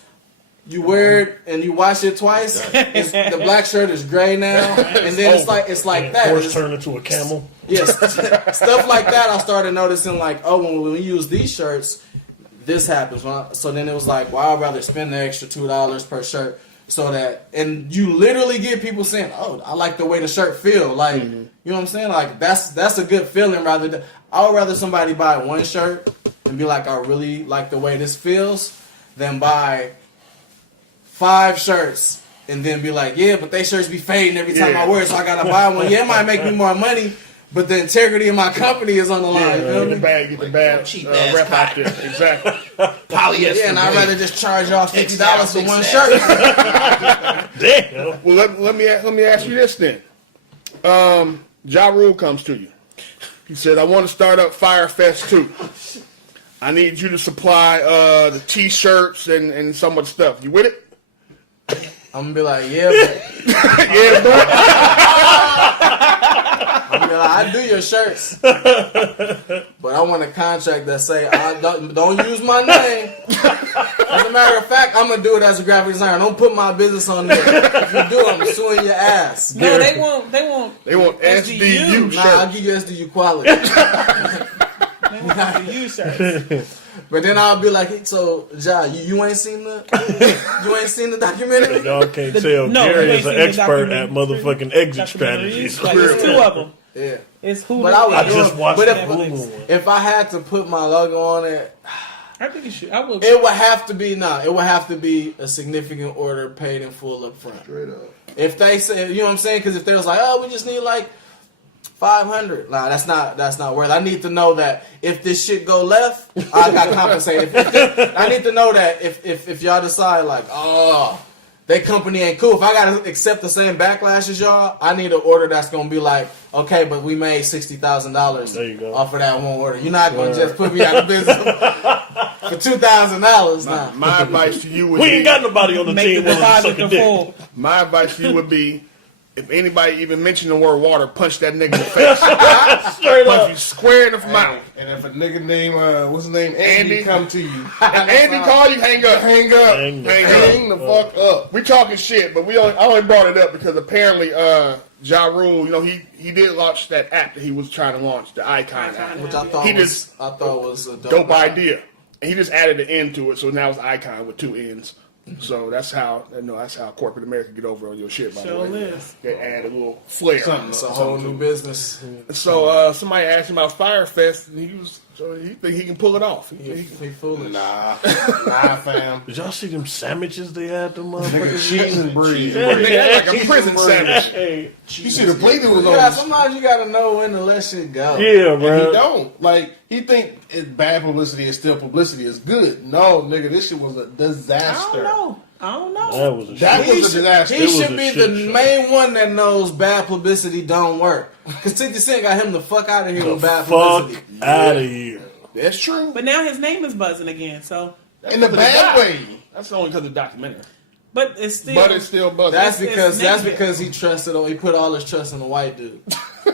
You wear it and you wash it twice. The black shirt is gray now, and then it's like that. Horse It's- turned into a camel. Yes, stuff like that. I started noticing, like, oh, when we use these shirts, this happens. So then it was like, well, I'd rather spend the extra $2 per shirt, so that, and you literally get people saying, oh, I like the way the shirt feel. Like, you know what I'm saying? Like that's a good feeling. I would rather somebody buy one shirt and be like, I really like the way this feels, than buy 5 shirts and then be like, yeah, but they shirts be fading every time I wear it, so I gotta buy one. Yeah, it might make me more money, but the integrity of my company is on the line. You feel Get me? the bad Cheap ass rep out cotton. there. Exactly. Polyester. Yeah, and I'd rather just charge y'all $50 for one XL. shirt. Damn. Well, let me ask you this then. Ja Rule comes to you. He said, I want to start up Fire Fest 2. I need you to supply the T-shirts and some of the stuff. You with it? I'm gonna be like, yeah, but Yeah, do it. I'm gonna be like, I do your shirts, but I want a contract that say I don't use my name. As a matter of fact, I'm gonna do it as a graphic designer. Don't put my business on there. If you do, I'm suing your ass. No, they won't. They won't. They want SDU Nah, I'll shirts. give you SDU quality. They won't SDU shirts. But then I'll be like, so Ja, you ain't seen the documentary? Y'all can't tell. No, Gary you is ain't an seen the expert at documentary. motherfucking exit strategies. Like, it's 2 of them. Yeah. It's Hulu. But I I just watched But the if- Hulu one. If I had to put my logo on it, I think it should. I would. it would have to be a significant order paid in full up front. Straight up. If they say, you know what I'm saying? Because if they was like, oh, we just need like 500, nah, that's not worth it. I need to know that if this shit go left, I got compensated. I need to know that if y'all decide like, oh, they company ain't cool. If I gotta accept the same backlash as y'all, I need an order that's gonna be like, okay, but we made $60,000 There you go. off of that one order. You're not gonna just put me out of business for $2,000. Nah. My advice to you would We be, ain't got nobody on the Make team the willing to deposit suck a to dick. full. my advice to you would be, if anybody even mentioned the word water, punch that nigga in the face. Straight Punch up. you square in the mouth. And if a nigga named what's his name, Andy. come to you, If Andy call you, hang up. hang up, Hang hang the fuck up. We talking shit, but I only brought it up because apparently Ja Rule, you know, he did launch that app that he was trying to launch, the Icon app. Which I thought He was a Dope idea. And he just added an N to it, so now it's Icon with 2 N's. So that's how corporate America get over on your shit, by the Sure way. is. They add a little flair. It's a whole new business. So somebody asked him about Fire Fest, and he think he can pull it off. He foolish. Nah, fam. Did y'all see them sandwiches they had, them Nigga, motherfuckers? cheese and bread. Nigga, that's like a prison sandwich. Hey. You should have played it was Yeah, on. sometimes you gotta know when to let shit go. Yeah, And he bro. don't. Like, he think it's bad publicity is still publicity is good. No, nigga, this shit was a I disaster. don't know. That was a That shit. was a disaster. He It was should a be shit the show. main one that knows bad publicity don't work. Cause 50 Cent got him the fuck out of here The with bad fuck publicity. out of here. That's true. But now his name is buzzing again. So, In the bad way. That's only because of the documentary. but it's still. But it's still buzzing. That's It's because negative. he trusted. He put all his trust in the white dude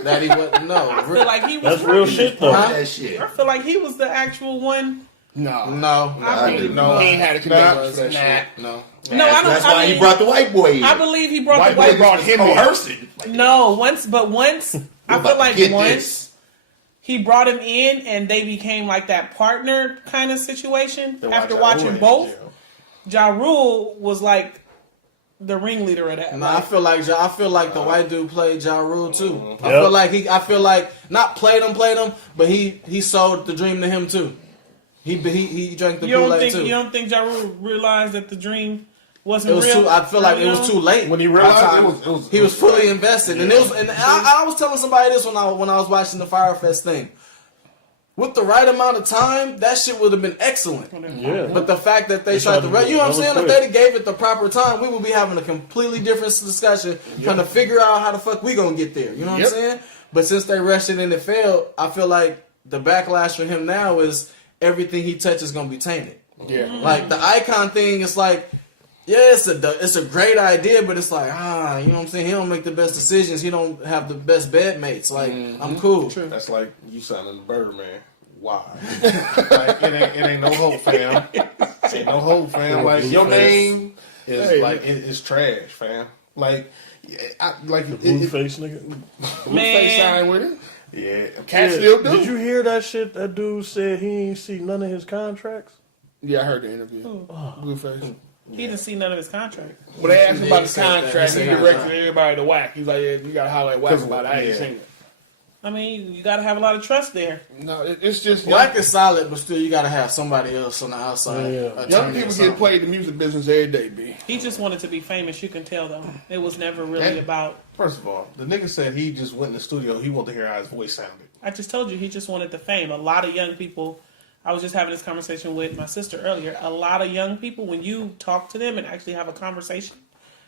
that he wouldn't know. I feel like he was. That's real shit, though. Huh? That shit. I feel like he was the actual one. no. No, I believe No. He ain't had a connection for that shit. no. No, I don't. That's I why mean, he brought the white boy in. I believe he brought White the boy white. brought him in. coercing. Like, No, once I feel like get once this. he brought him in and they became like that partner kind of situation. Then After why Ja watching Rule both, in jail? Ja Rule was like the ringleader of that. No, I feel like the white dude played Ja Rule too. I Yep. feel like not played him, but he sold the dream to him too. He drank the You don't Kool-Aid think too. you don't think Ja Rule realized that the dream wasn't It was real? too. I feel like it was early too on? late. When he realized By the it time was he was fully invested, and it was. And I was telling somebody this when I was watching the Fire Fest thing. With the right amount of time, that shit would have been excellent. Yeah. But the fact that they tried tried to, to do you know what I'm it saying? hella If quick. they gave it the proper time, we would be having a completely different discussion, trying to figure out how the fuck we gonna get there. You know what Yep. I'm saying? But since they rushed it and it failed, I feel like the backlash for him now is everything he touches gonna be tainted. Yeah. Like the icon thing is like, yeah, it's a great idea, but it's like, you know what I'm saying? He don't make the best decisions. He don't have the best bedmates. Like, I'm cool. That's like you signing the Birdman. Why? Like, it ain't no hope, fam. Ain't no hope, fam. Like your name is Hey. like it's trash, fam. Like, The blue face nigga. Blueface signed with it. yeah. Cat Yeah. still do. Did you hear that shit? That dude said he ain't see none of his contracts. Yeah, I heard the interview. Blueface. He didn't see none of his contract. But they asked him Yeah, about he the said that. contract. He He said directed that. everybody to whack. He's like, yeah, you gotta highlight whack about it. I ain't Yeah. seen it. I mean, you got to have a lot of trust there. No, it's just Black is solid, but still you gotta have somebody else on the outside. Yeah. attorney young or people something. get played the music business every day, B. He just wanted to be famous. You can tell though. It was never really And- about. First of all, the nigga said he just went in the studio. He wanted to hear how his voice sounded. I just told you he just wanted the fame. A lot of young people. I was just having this conversation with my sister earlier. A lot of young people, when you talk to them and actually have a conversation,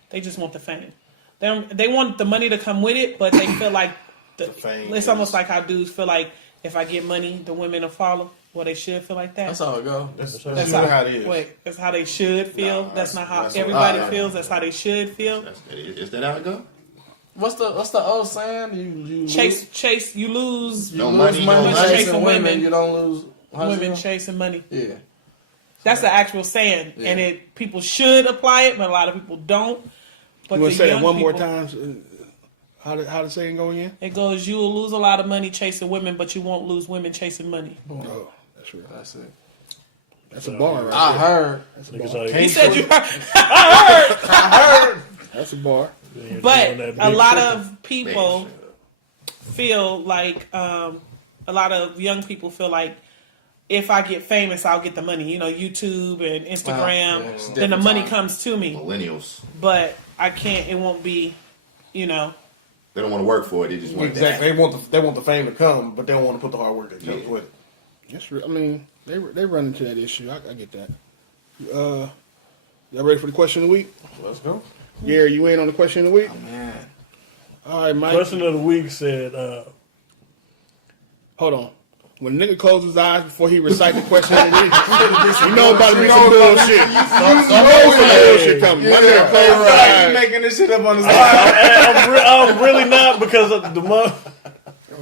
they just want the fame. They want the money to come with it, but they feel like the fame it's is- almost like how dudes feel like if I get money, the women will follow. Well, they should feel like that. That's how it go. That's That's how it is. Wait, that's how they should feel. Nah, that's not how that's- everybody nah. feels. That's how they should feel. Is that how it go? What's the old saying? You Chase. You lose. No lose money, no money money. chasing women. You don't lose Women chasing money. Yeah. That's the actual saying, Yeah. and it people should apply it, but a lot of people don't. But You want the to say that young one more people- time? How the saying go again? It goes: you will lose a lot of money chasing women, but you won't lose women chasing money. Oh, that's real. That's it. That's a bar right I there. heard. Niggas out here He said you. I heard. That's a bar. doing But that a big lot shit. of people feel like a lot of young people feel like if I get famous, I'll get the money. You know, YouTube and Instagram, yeah, it's a then the different money time. comes to me. Millennials. But I can't. It won't be. You know. They don't want to work for it. They just want Exactly. They want the fame to come, but they don't want to put the hard work that comes Yeah. with it. That's real. I mean, they run into that issue. I get that. Y'all ready for the question of the week? Let's go. Gary, you in on the question of the week? Man. All right, Mike. Question of the week said, Hold on. When a nigga closes his eyes before he recite the question of the week, you know about to be some bullshit. You know some bullshit coming. One nigga close his eyes. Making this shit up on the side. I'm really not because of the month.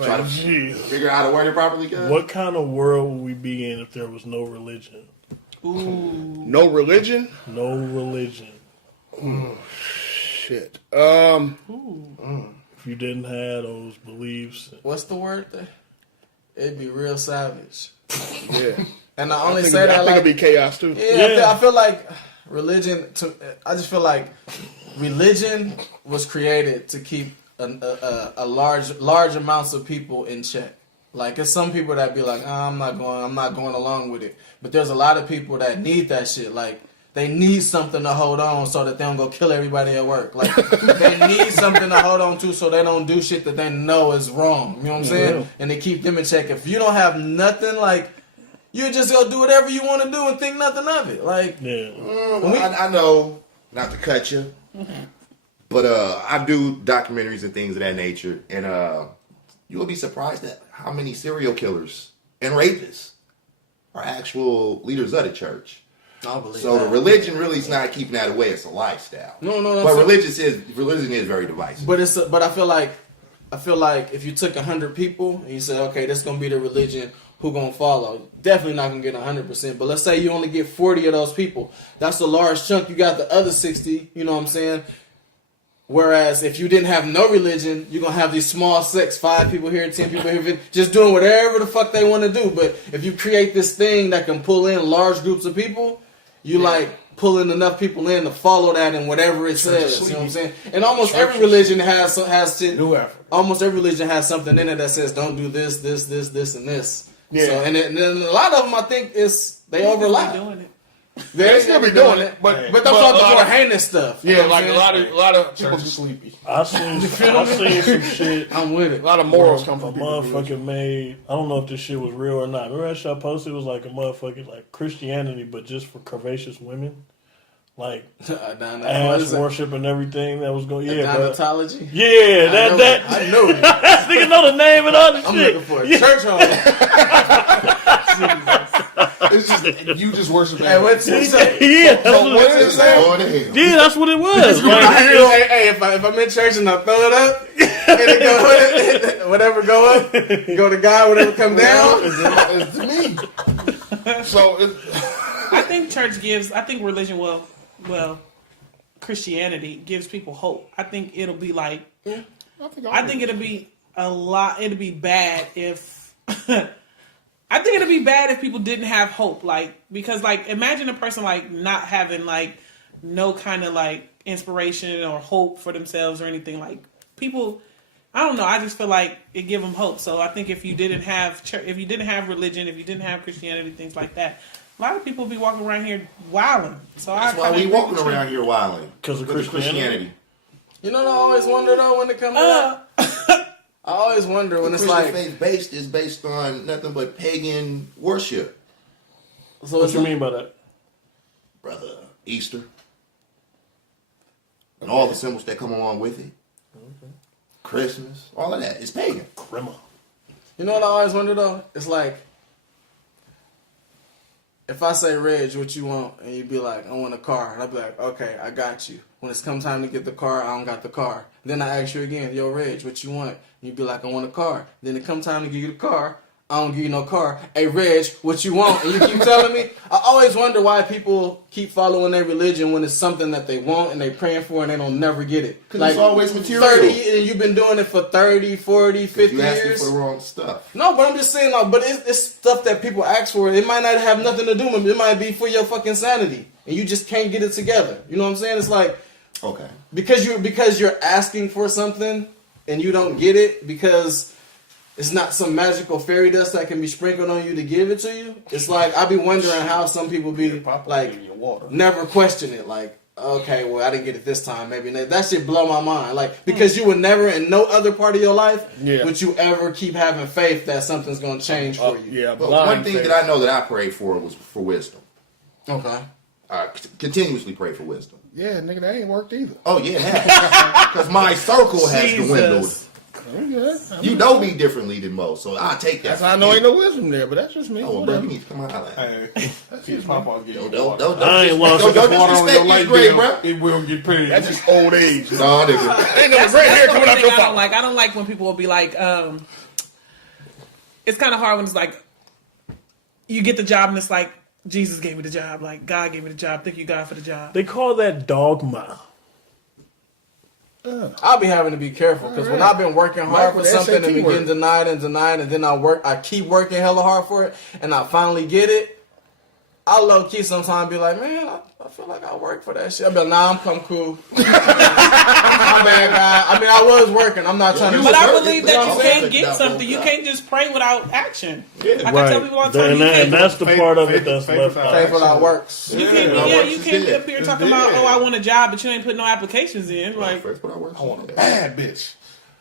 Try to figure out how to word it properly, guys. What kind of world would we be in if there was no religion? No religion? No religion. Shit. If you didn't have those beliefs. What's the word there? It'd be real savage. Yeah. And I only I say that think like, it'd be chaos too. yeah. I feel like religion. I just feel like religion was created to keep a large amounts of people in check. Like, there's some people that be like, I'm not going along with it. But there's a lot of people that need that shit. Like, they need something to hold on so that they don't go kill everybody at work. Like, they need something to hold on to so they don't do shit that they know is wrong. You know what I'm saying? Yeah. And they keep them in check. If you don't have nothing, like, you just go do whatever you want to do and think nothing of it. Like, Yeah. I know, not to cut you, but I do documentaries and things of that nature, and you will be surprised at how many serial killers and rapists are actual leaders of the church. I believe So that. the religion really is not keeping that away; it's a lifestyle. No. But religion is very divisive. But I feel like if you took 100 people and you said, okay, this is gonna be the religion, who gonna follow? Definitely not gonna get 100%. But let's say you only get 40 of those people. That's a large chunk. You got the other 60. You know what I'm saying? Whereas if you didn't have no religion, you're gonna have these small sects, 5 people here, 10 people here, just doing whatever the fuck they want to do. But if you create this thing that can pull in large groups of people, you like pulling enough people in to follow that and whatever it says. You know what I'm saying? And almost every religion has shit. New effort. Almost every religion has something in it that says don't do this, and this. Yeah. So, and then a lot of them, I think, they overlap. Doing it. They still be doing it, but But I'm talking about more heinous stuff. You Yeah, know what like I'm a saying? lot of people. Church is sleepy. I seen some shit. I'm with A it. lot of morals A come from people. motherfucker made. I don't know if this shit was real or not. Remember that shit I posted? It was like a motherfucking like Christianity, but just for curvaceous women, like What ass is that? worship and everything. That was going. Yeah, bro. Gynecology? Yeah, that. I know it. Nigga know the name and all the I'm shit. looking for a church home. It's just you just worship. Hey, what's it say? Yeah, that's what What's it it was. say? Going to hell. Yeah, that's what it was. Like, Hey, if I'm in church and I throw it up, and it go, whatever go up, go to God, whatever come down. It's to me. So I think religion, well, Christianity gives people hope. I think it'll be like, I think it'll be it'll be bad if, I think it'll be bad if people didn't have hope. Like, because like, imagine a person like not having like no kind of like inspiration or hope for themselves or anything. Like, people, I don't know. I just feel like it give them hope. So I think if you didn't have if you didn't have religion, if you didn't have Christianity, things like that, a lot of people be walking around here wilding. So That's why we walking around here wilding. 'Cause of Because Christianity. You know what I always wonder though when it comes to that? I always wonder when it's Christian like, faith is based on nothing but pagan worship, so what it's you like, mean by that? brother. Easter and all the symbols that come along with it. Christmas, all of that. It's pagan. Grandma. you know what I always wonder though? It's like, if I say, Reg, what you want? And you'd be like, I want a car. And I'd be like, okay, I got you. When it's come time to get the car, I don't got the car. Then I ask you again, yo, Reg, what you want? And you'd be like, I want a car. Then it come time to give you the car, I don't give you no car. Hey, Reg, what you want? And you keep telling me. I always wonder why people keep following their religion when it's something that they want and they praying for and they don't never get it. Because it's always material. 30, and you've been doing it for 30, 40, 50 You asking years. for the wrong stuff. No, but I'm just saying, like, but it's stuff that people ask for. It might not have nothing to do with it. It might be for your fucking sanity, and you just can't get it together. You know what I'm saying? It's like Okay. because you're asking for something and you don't get it because it's not some magical fairy dust that can be sprinkled on you to give it to you. It's like I be wondering how some people be like never question it. Like, okay, well, I didn't get it this time. Maybe that shit blow my mind. Like, because you would never in no other part of your life would you ever keep having faith that something's gonna change for you. yeah, But blind one thing faith. that I know that I prayed for was for wisdom. Okay. continuously pray for wisdom. Yeah, nigga, that ain't worked either. Oh yeah, because my circle has dwindled. You know me differently than most, so I take that. That's how I know ain't no wisdom there, but that's just me. Oh, bro, you need to come out. Hey, that's his papa getting Don't I ain't lost don't water on your disrespect light this grade, bill. bro. It will get paid. That's just old age. No, nigga. Ain't no That's gray hair the coming only out thing your I don't mouth. like. I don't like when people will be like, it's kind of hard when it's like, you get the job and it's like, Jesus gave me the job, like God gave me the job. Thank you, God, for the job. They call that dogma. I'll be having to be careful because when I've been working hard for with the something and SAT been work. getting denied, and then I keep working hella hard for it, and I finally get it. I low key sometimes be like, man, I feel like I work for that shit. I be like, nah, I'm cool. My bad, guy. I mean, I was working. I'm not trying to. But I working. believe that you Yeah, can't I'm get saying something. You that. can't just pray without action. I can Right. tell people all the time, And, you and can't. that's the part of it that's Faith left without out. Faith without works. You can't, Yeah, yeah, works you is can't be dead. up here talking It's about, dead. oh, I want a job, but you ain't putting no applications in. Like, First, what I work. I want a bad bitch.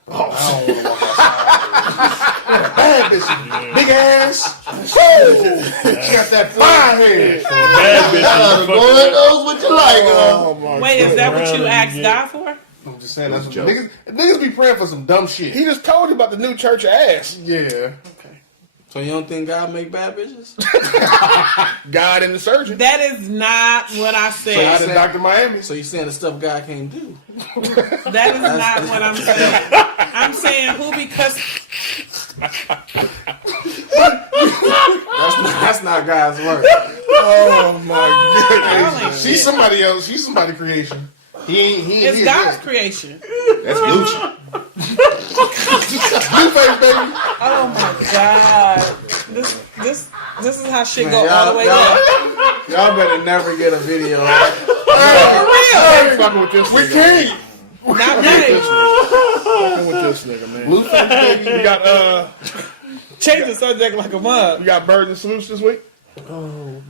Oh, I don't want to walk outside. Bad bitch. Big ass. Woo! She got that fine head. Bad bitches. Lord knows what you like. Oh my wait, is that what you Around asked and God for? I'm just saying, that's what Joke. niggas be praying for some dumb shit. He just told you about the new church of ass. Yeah. Okay. So you don't think God make bad bitches? God and the surgeon. That is not what I I said. did Dr. Miami. So you saying the stuff God can't do? That is not what I'm saying. I'm saying who because That's not God's work. Oh my goodness. y'all ain't She's shit. somebody else. She's somebody creation. He ain't. It's he God's good. creation. That's Gucci. Blueface, baby. Oh my God. This is how shit go Man, all the way up. Y'all better never get a video. I ain't fucking with this We nigga. can't. Not me. Fucking with this nigga, man. Blueface, baby. We got Change the subject like a mug. we got birds and salutes this week. No.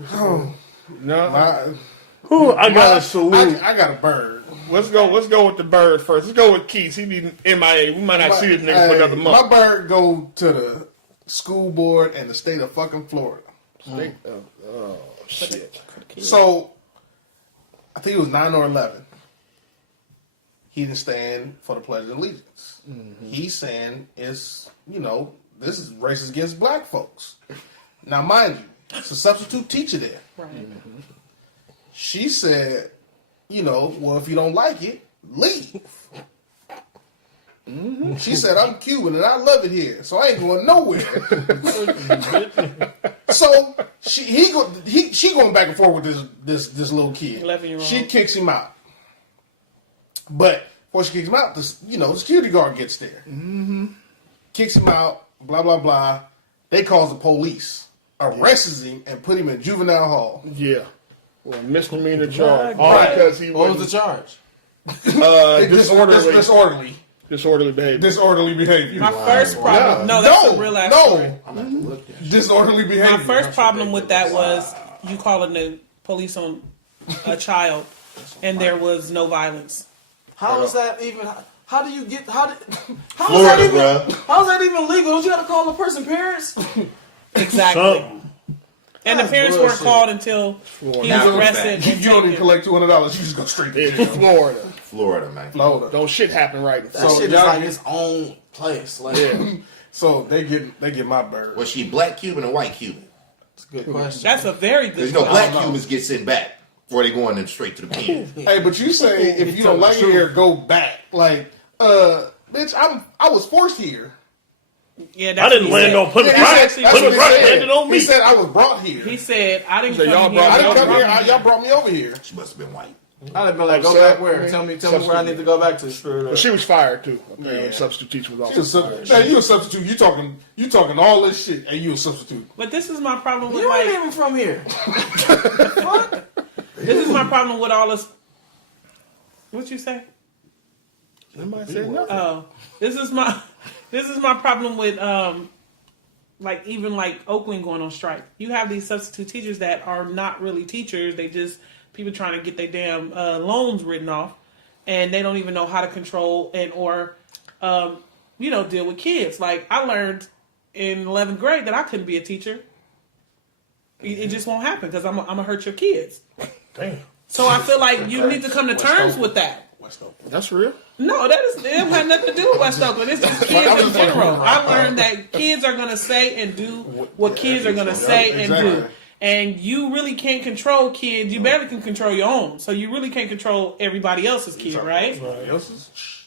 I got a salute. I got a bird. Let's go with the bird first. Let's go with Keith. He be MIA. We might not see this nigga for another My month. bird go to the school board and the state of fucking Florida. Oh shit. So, I think it was 9 or 11. He didn't stand for the Pledge of Allegiance. He's saying it's, this is racist against black folks. Now, mind you, it's a substitute teacher there. Right. She said, well, if you don't like it, leave. She said, I'm Cuban and I love it here, so I ain't going nowhere. So she going back and forth with this little kid. 11-year-old. She kicks him out. But before she kicks him out, the security guard gets there. Kicks him out, blah, blah, blah. They calls the police, arrests him, and put him in juvenile hall. Yeah. Well, misdemeanor charge. God. All because he What was was the charge? disorderly behavior. Disorderly behavior. My first problem. No, that's a real ass story. I'm gonna have to look that. Disorderly behavior. My first problem with that was you calling the police on a child, and there was no violence. How is that even? How do you get? How is Florida, that even? bruh. How is that even legal? Don't you got to call the person parents? Exactly. Something. And the That's parents bullshit. weren't called until he was Now, arrested. You and don't even taken. collect $200. You just go straight to It's jail. Florida. Florida, man. Florida. Don't shit happen right in That Florida. shit is y'all like get- its own place. Like, So they get my bird. Was she black Cuban or white Cuban? that's a good question. That's a very Because good black question. Cubans get sent back before they go in straight to the pen. Hey, but you say if you don't like it here, go back. Like, bitch, I was forced here. Yeah, I that's didn't what he land said. on Plymouth He Rock. said- that's Plymouth what Rock he said. landed on me. He said I was brought here. He said, "I didn't So come y'all here. brought- I didn't y'all come brought here. me Y'all brought me over here. She must have been white. I'd have been like, go Upset. back where? Tell me where I need to go back to. But she was fired too. Apparently, Yeah. substitute teacher was You a also fired. substitute. Hey, you a substitute. You talking all this shit, and you a substitute. But this is my problem with You ain't like. even from here. This is my problem with all this. What you say? Nobody said nothing. Oh, this is my problem with like even like Oakland going on strike. You have these substitute teachers that are not really teachers. They just people trying to get their damn loans written off, and they don't even know how to control and or deal with kids. Like I learned in 11th grade that I couldn't be a teacher. It just won't happen because I'm gonna hurt your kids. Damn. So I feel like you need to come to terms with that. West Oakland. That's real. No, it don't have nothing to do with West Oakland. It's just kids in general. I learned that kids are going to say and do what kids are going to say and do. Exactly. And you really can't control kids. You barely can control your own. So you really can't control everybody else's kid, right?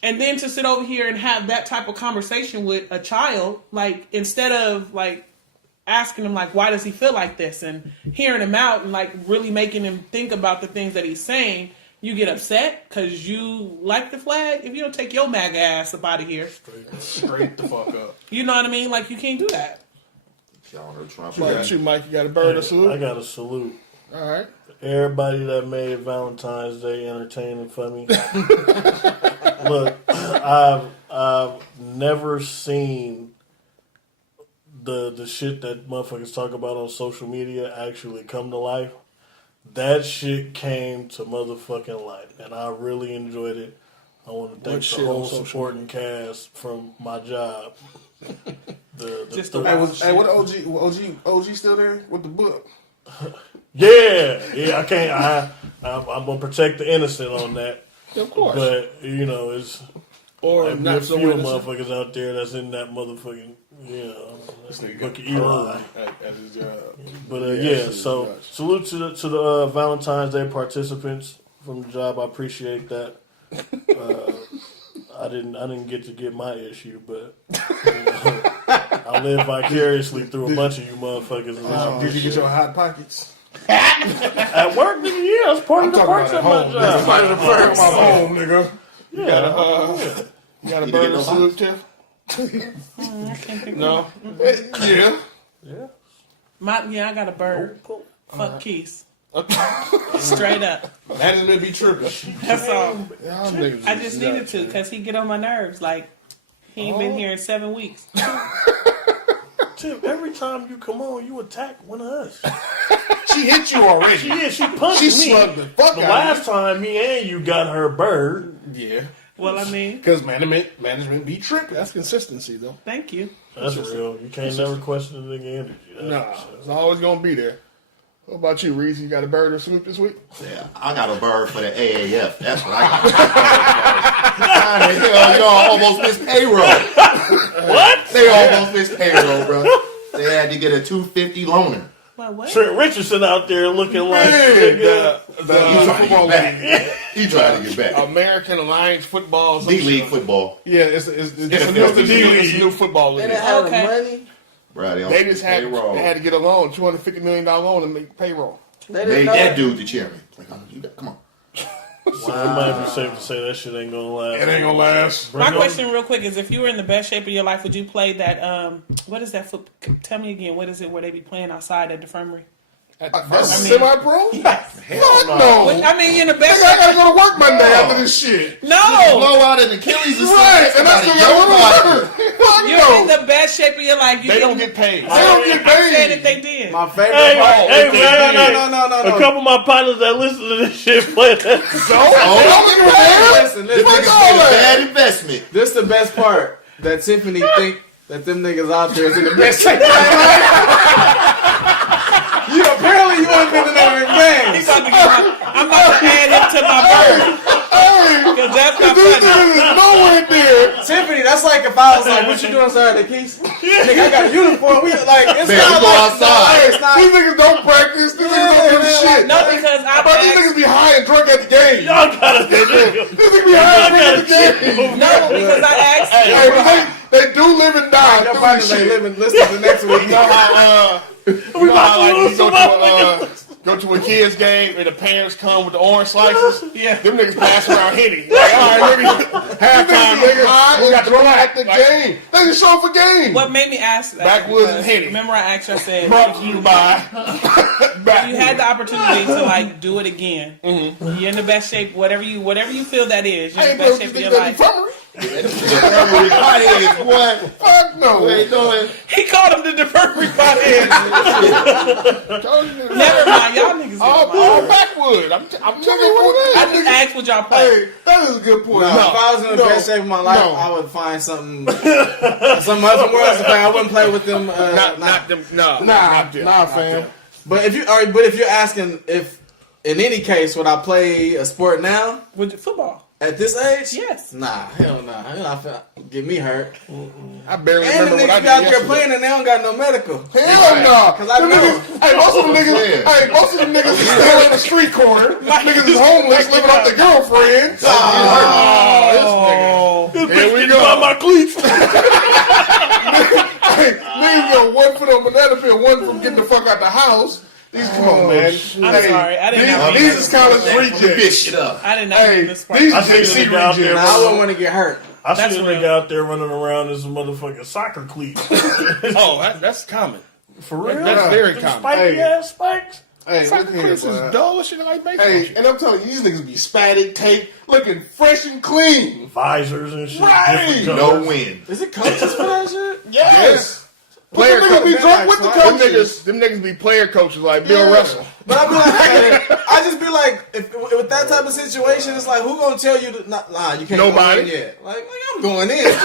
And then to sit over here and have that type of conversation with a child, like, instead of, like, asking him, like, why does he feel like this? And hearing him out and, like, really making him think about the things that he's saying, you get upset because you like the flag. If you don't take your MAGA ass up out of here. Straight the fuck up. You know what I mean? Like, you can't do that. Y'all know Trump. What about you, Mike? You got a bird or I salute? got a salute. All right. Everybody that made Valentine's Day entertaining for me. Look, I've never seen the shit that motherfuckers talk about on social media actually come to life. That shit came to motherfucking life, and I really enjoyed it. I want to thank shit the whole on social supporting cast from my job. Just the- the What OG still there with the book? yeah, I can't. I'm gonna protect the innocent on that. Of course. But you know, it's Or like, not a so few innocent. motherfuckers out there that's in that motherfucking This nigga look got at Eli. at his job. But Yeah, so nuts. salute to the Valentine's Day participants from the job. I appreciate that. I didn't get to get my issue, but you know, I live vicariously through a bunch of you motherfuckers. Did you get your hot pockets? At work, nigga, yeah, that's part of the perks of my job. Part of the perks. I'm home, nigga. Yeah, You got a You bird get or no salute, Tiff? I can't think No. Yeah. I got a bird. Fuck Keith. Straight up. Management be tripping. That's all. Y'all niggas I is just nuts, needed to man. because he get on my nerves. Like, he ain't been here in 7 weeks. Tim, every time you come on, you attack one of us. She hit you already. She punched She me. slugged the fuck The out last time me and you got her bird. of you. Yeah. Well, I mean, Because management be tripping. That's consistency, though. thank you. That's real. You can't never question the nigga energy. Nah, it's always gonna be there. What about you, Reese? You got a bird or salute this week? Yeah, I got a bird for the AAF. That's what I got. How the hell y'all almost missed payroll? What? They almost missed payroll, bro. They had to get a $250 loaner. Well, what? Trent Richardson out there looking like Hey, nigga. He trying to football get league. back. He trying to get back. American Alliance Football. some D-League shit. football. Yeah, it's It's a NFL new, D-League. it's a new football They league. didn't have Okay. the money. Bro, They just had payroll. they had to get a loan, $250 million loan to make payroll. They didn't Made know that dude the chairman. Like, come on. So it might be safe to say that shit ain't gonna last. It ain't gonna last. My question, real quick, is if you were in the best shape of your life, would you play that? What is that? Tell me again. What is it? Where they be playing outside at the infirmary? That's I mean- semi-pro? Hell no. No. I mean, in the best I gotta shape. go to work Monday after this shit. No, Blow out an Achilles or Right, something. and that's Somebody gonna your body. go to work. Fuck you're in no. the best shape of your life. You They don't didn't- get paid. They don't get I'm saying paid. if they did. my favorite Hey, part. hey, man, no. a couple of my partners that listen to this shit play that. Oh, Listen, this listen. nigga's made a bad investment. This the best part. That Tiffany think that them niggas out there is in the best shape. You apparently you ain't been in every He's game. about to get I'm about to add him to my bird because that's not This funny. nigga is nowhere near. Tiffany, that's like if I was like, "What you doing, Saturday, Keith?" Nigga, I got a uniform. We like it's Man, not we go like outside. It's not. These niggas don't practice. These niggas don't do shit. No, because I But these asked. niggas be high and drunk at the game. Y'all gotta These niggas be high and drunk at the game. No, because I asked. Hey, but they do live and die. Your through partners this ain't shit. living. Listen to next week. You know how We about to like lose you go somebody. go to a kid's game and the parents come with the orange slices. Yeah. Them niggas pass around Henny. Like, all right, nigga, halftime, nigga. High We got and the drunk black. at the Like, game. They just show up for games. What made me ask that? Backwoods because and Henny. Remember, I asked you. I said, Brought to you by if you had the opportunity to like do it again, you're in the best shape. Whatever you feel that is, you're I in ain't the playing best with shape these of your niggas at the life. infirmary. Potheads, boy. Fuck no. What they doing? He called him the deferred pothead. Never mind, y'all niggas. all backwood. I'm telling you what it is. I just asked what y'all play. Hey, that is a good point. No, if I was in the no, best shape of my life, no. I would find something, some other worlds to play. I wouldn't play with them. Not them. No, Nah, not them. nah, Not fam. them. But if you are, but if you're asking if in any case, would I play a sport now With football. at this age? Yes. Nah, hell nah. Get me hurt. I barely And the remember what I niggas did be out there yesterday. playing and they don't got no medical. Hell no! 'Cause I Them know. niggas- Hey, most of them niggas. Yeah. Hey, most of them niggas is still in the street corner. Niggas is homeless, living off their girlfriends. Oh, Here we Buy go. my cleats. Hey, niggas go 1 foot on banana peel, 1 from getting the fuck out the house. These, come on, man. I'm sorry, I didn't know. These is college Bitch rejects. shit up. I did not Hey, do this part. these I is seen JC a nigga out there, Nah, I rejects. wouldn't want to get hurt. I see That's a real. nigga out there running around in some motherfucking soccer cleats. Oh, that's common. For real? That's very Them common. spiky Hey. ass spikes. Hey, Soccer look here, cleats is boy. dull as shit like baseball. Hey, and I'm telling you, these niggas be spatted, taped, looking fresh and clean. Visors and shit. Right. Different No colors. win. Is it coaches for that shit? Yes. Player Them niggas be coaches. drunk with the Them coaches. niggas be player coaches like Bill Yeah. Russell. But I be like, I just be like, if with that type of situation, it's like, who gonna tell you to nah, you can't Nobody. go in yet? Like I'm going in. Hey,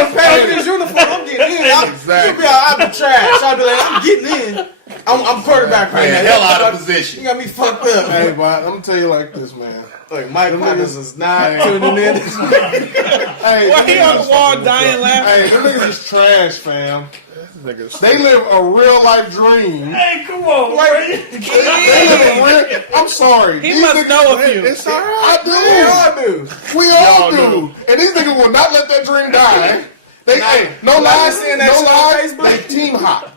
I'm paying for this uniform. I'm getting in. Exactly. You'll be like, I'll be trash. I'll be like, I'm getting in. I'm quarterback right Man, now. hell out of You position. got me fucked up. Hey, but I'm gonna tell you like this, man. Like Mike Them Myers niggas- is not tuning in. Hey, Why them he on niggas- the wall dying laughing? Hey, them niggas is trash, fam. Niggas. They live a real life dream. Hey, come on, Like, man. they live a real. I'm sorry. He These must niggas- know a few. It's all right. I do. We all do. We all Y'all do. And these niggas will not let that dream die. They hey, no Well, I lies, was seeing that no shit on lies. Facebook. They team hop.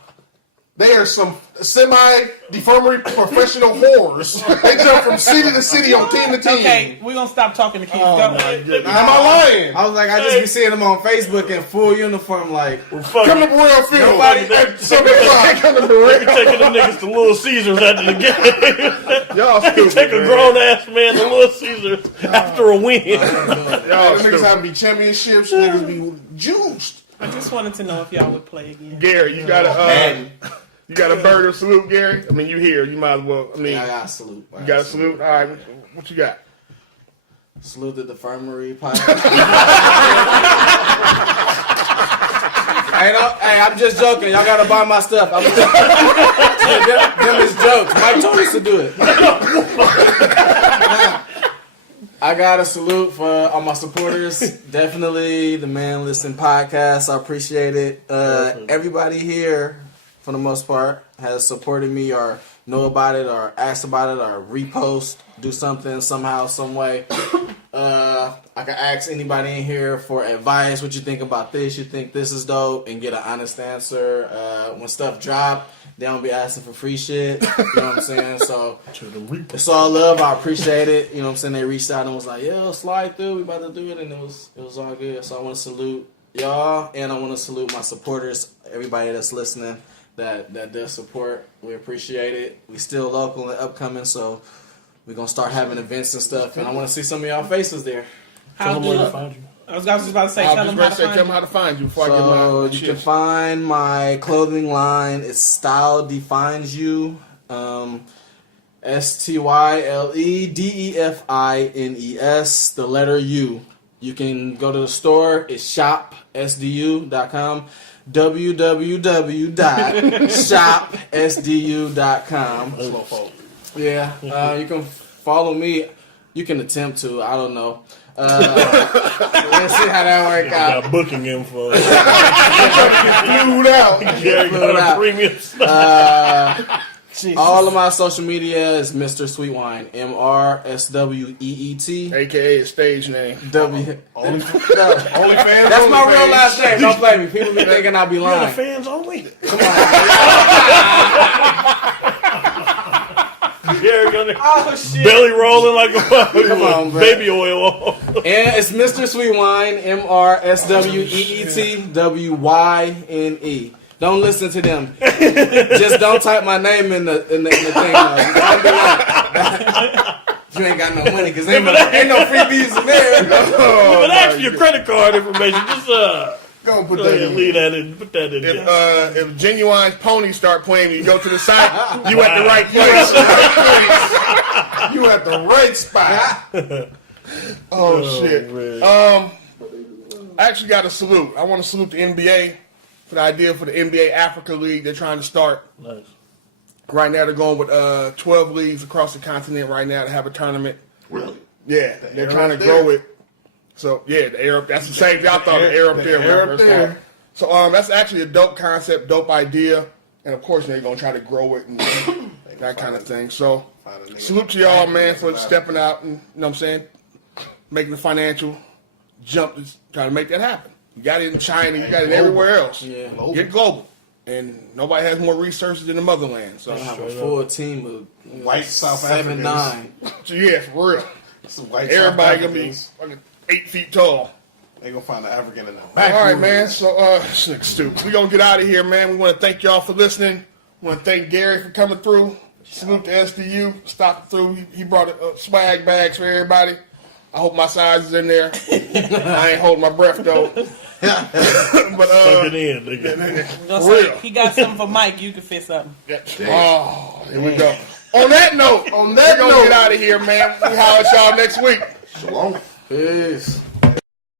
They are some semi-deformity professional whores. They jump from city to city on team to team. Okay, we're gonna stop talking to kids. Oh, Go. my goodness. Am I lying? I was like, I just be seeing them on Facebook in full uniform, like, Fuck Come to it. Royal Field. Nobody- At 7 o'clock. Come to We Royal. taking them niggas to Little Caesars after the game. Y'all stupid. Take a man. grown ass man to Little Caesars after a win. Y'all Niggas stupid. have to be championships. Niggas be juiced. I just wanted to know if y'all would play again. Gary, you got Man. a bird or salute, Gary? I mean, you here? You might as well. I mean, yeah, I got to salute. you got a salute. All right, what you got? Salute the infirmary pilot. Hey, I'm just joking. Y'all gotta buy my stuff. Them is jokes. Mike told us to do it. I got a salute for all my supporters. Definitely the Man Listen podcast. I appreciate it. Everybody here, for the most part, has supported me or know about it or asked about it or repost, do something somehow, some way. I can ask anybody in here for advice. What you think about this? You think this is dope? And get an honest answer. When stuff drop, they don't be asking for free shit. You know what I'm saying? So it's all love. I appreciate it. You know what I'm saying? They reached out and was like, "Yo, slide through. We about to do it," and it was all good. So I want to salute y'all, and I want to salute my supporters. Everybody that's listening, that does support. We appreciate it. We still local and upcoming, so we're gonna start having events and stuff. And I want to see some of y'all faces there. How Tell them where to do find you. I was just about to say, I tell was them just how about to to say, tell them find how to find you before I So get my you can shit. find my clothing line. It's Style Defines You. StyleDefines. The letter U. You can go to the store. It's shopsdu.com. www.shopsdu.com. Yeah, you can follow me. You can attempt to. I don't know. Let's see how that work out. Got booking info. Flued out. Gary Flew it got a out. premium stuff. All of my social media is Mr. Sweetwine. MRSWEET. AKA a stage name. W. OnlyFans. That's my real last name. Don't play me. People be thinking I be You're the lying. fans only. Come on. Gary got the Oh shit. belly rolling like a fucking Come on, bro. baby oil. And it's Mr. Sweetwine. MRSWEET. WYNE. Don't listen to them. Just don't type my name in the thing. You can't do that. You ain't got no money because ain't no freebies in there. But actually, your credit card information, just Go and put go that ahead, in. leave that in. Put that in. there. If Genuine's ponies start playing, you go to the site. You at the right place. You at the right spot. Oh shit. man. I actually got a salute. I want to salute the NBA for the idea for the NBA Africa League they're trying to start. Nice. Right now they're going with 12 leagues across the continent right now to have a tournament. Really? Yeah, they're trying to up grow there. it. So yeah, the air up. That's the same thing I thought. The air up there. The air whatever up it's there. called. So that's actually a dope concept, dope idea, and of course they're gonna try to grow it and that kind of thing. So salute to y'all, man, for stepping out and you know what I'm saying, making the financial jump to try to make that happen. You got it in China, you got it everywhere else. Yeah. Get global, and nobody has more resources than the motherland. So I have a full team of White South 7'9". yeah, for real. Some white Everybody South gonna be Africans. fucking 8 feet tall. They gonna find an African in the All back. right, room. man. So, this nigga stupid. We gonna get out of here, man. We want to thank y'all for listening. We want to thank Gary for coming through. Salute to SDU, stopping through. He brought swag bags for everybody. I hope my size is in there. I ain't holding my breath though. But Suck it in, nigga. Gonna For say, real. he got something for Mike. You can fit something. Oh, here we go. On that note, we're gonna get out of here, man. We holler at y'all next week. Shalom. Peace.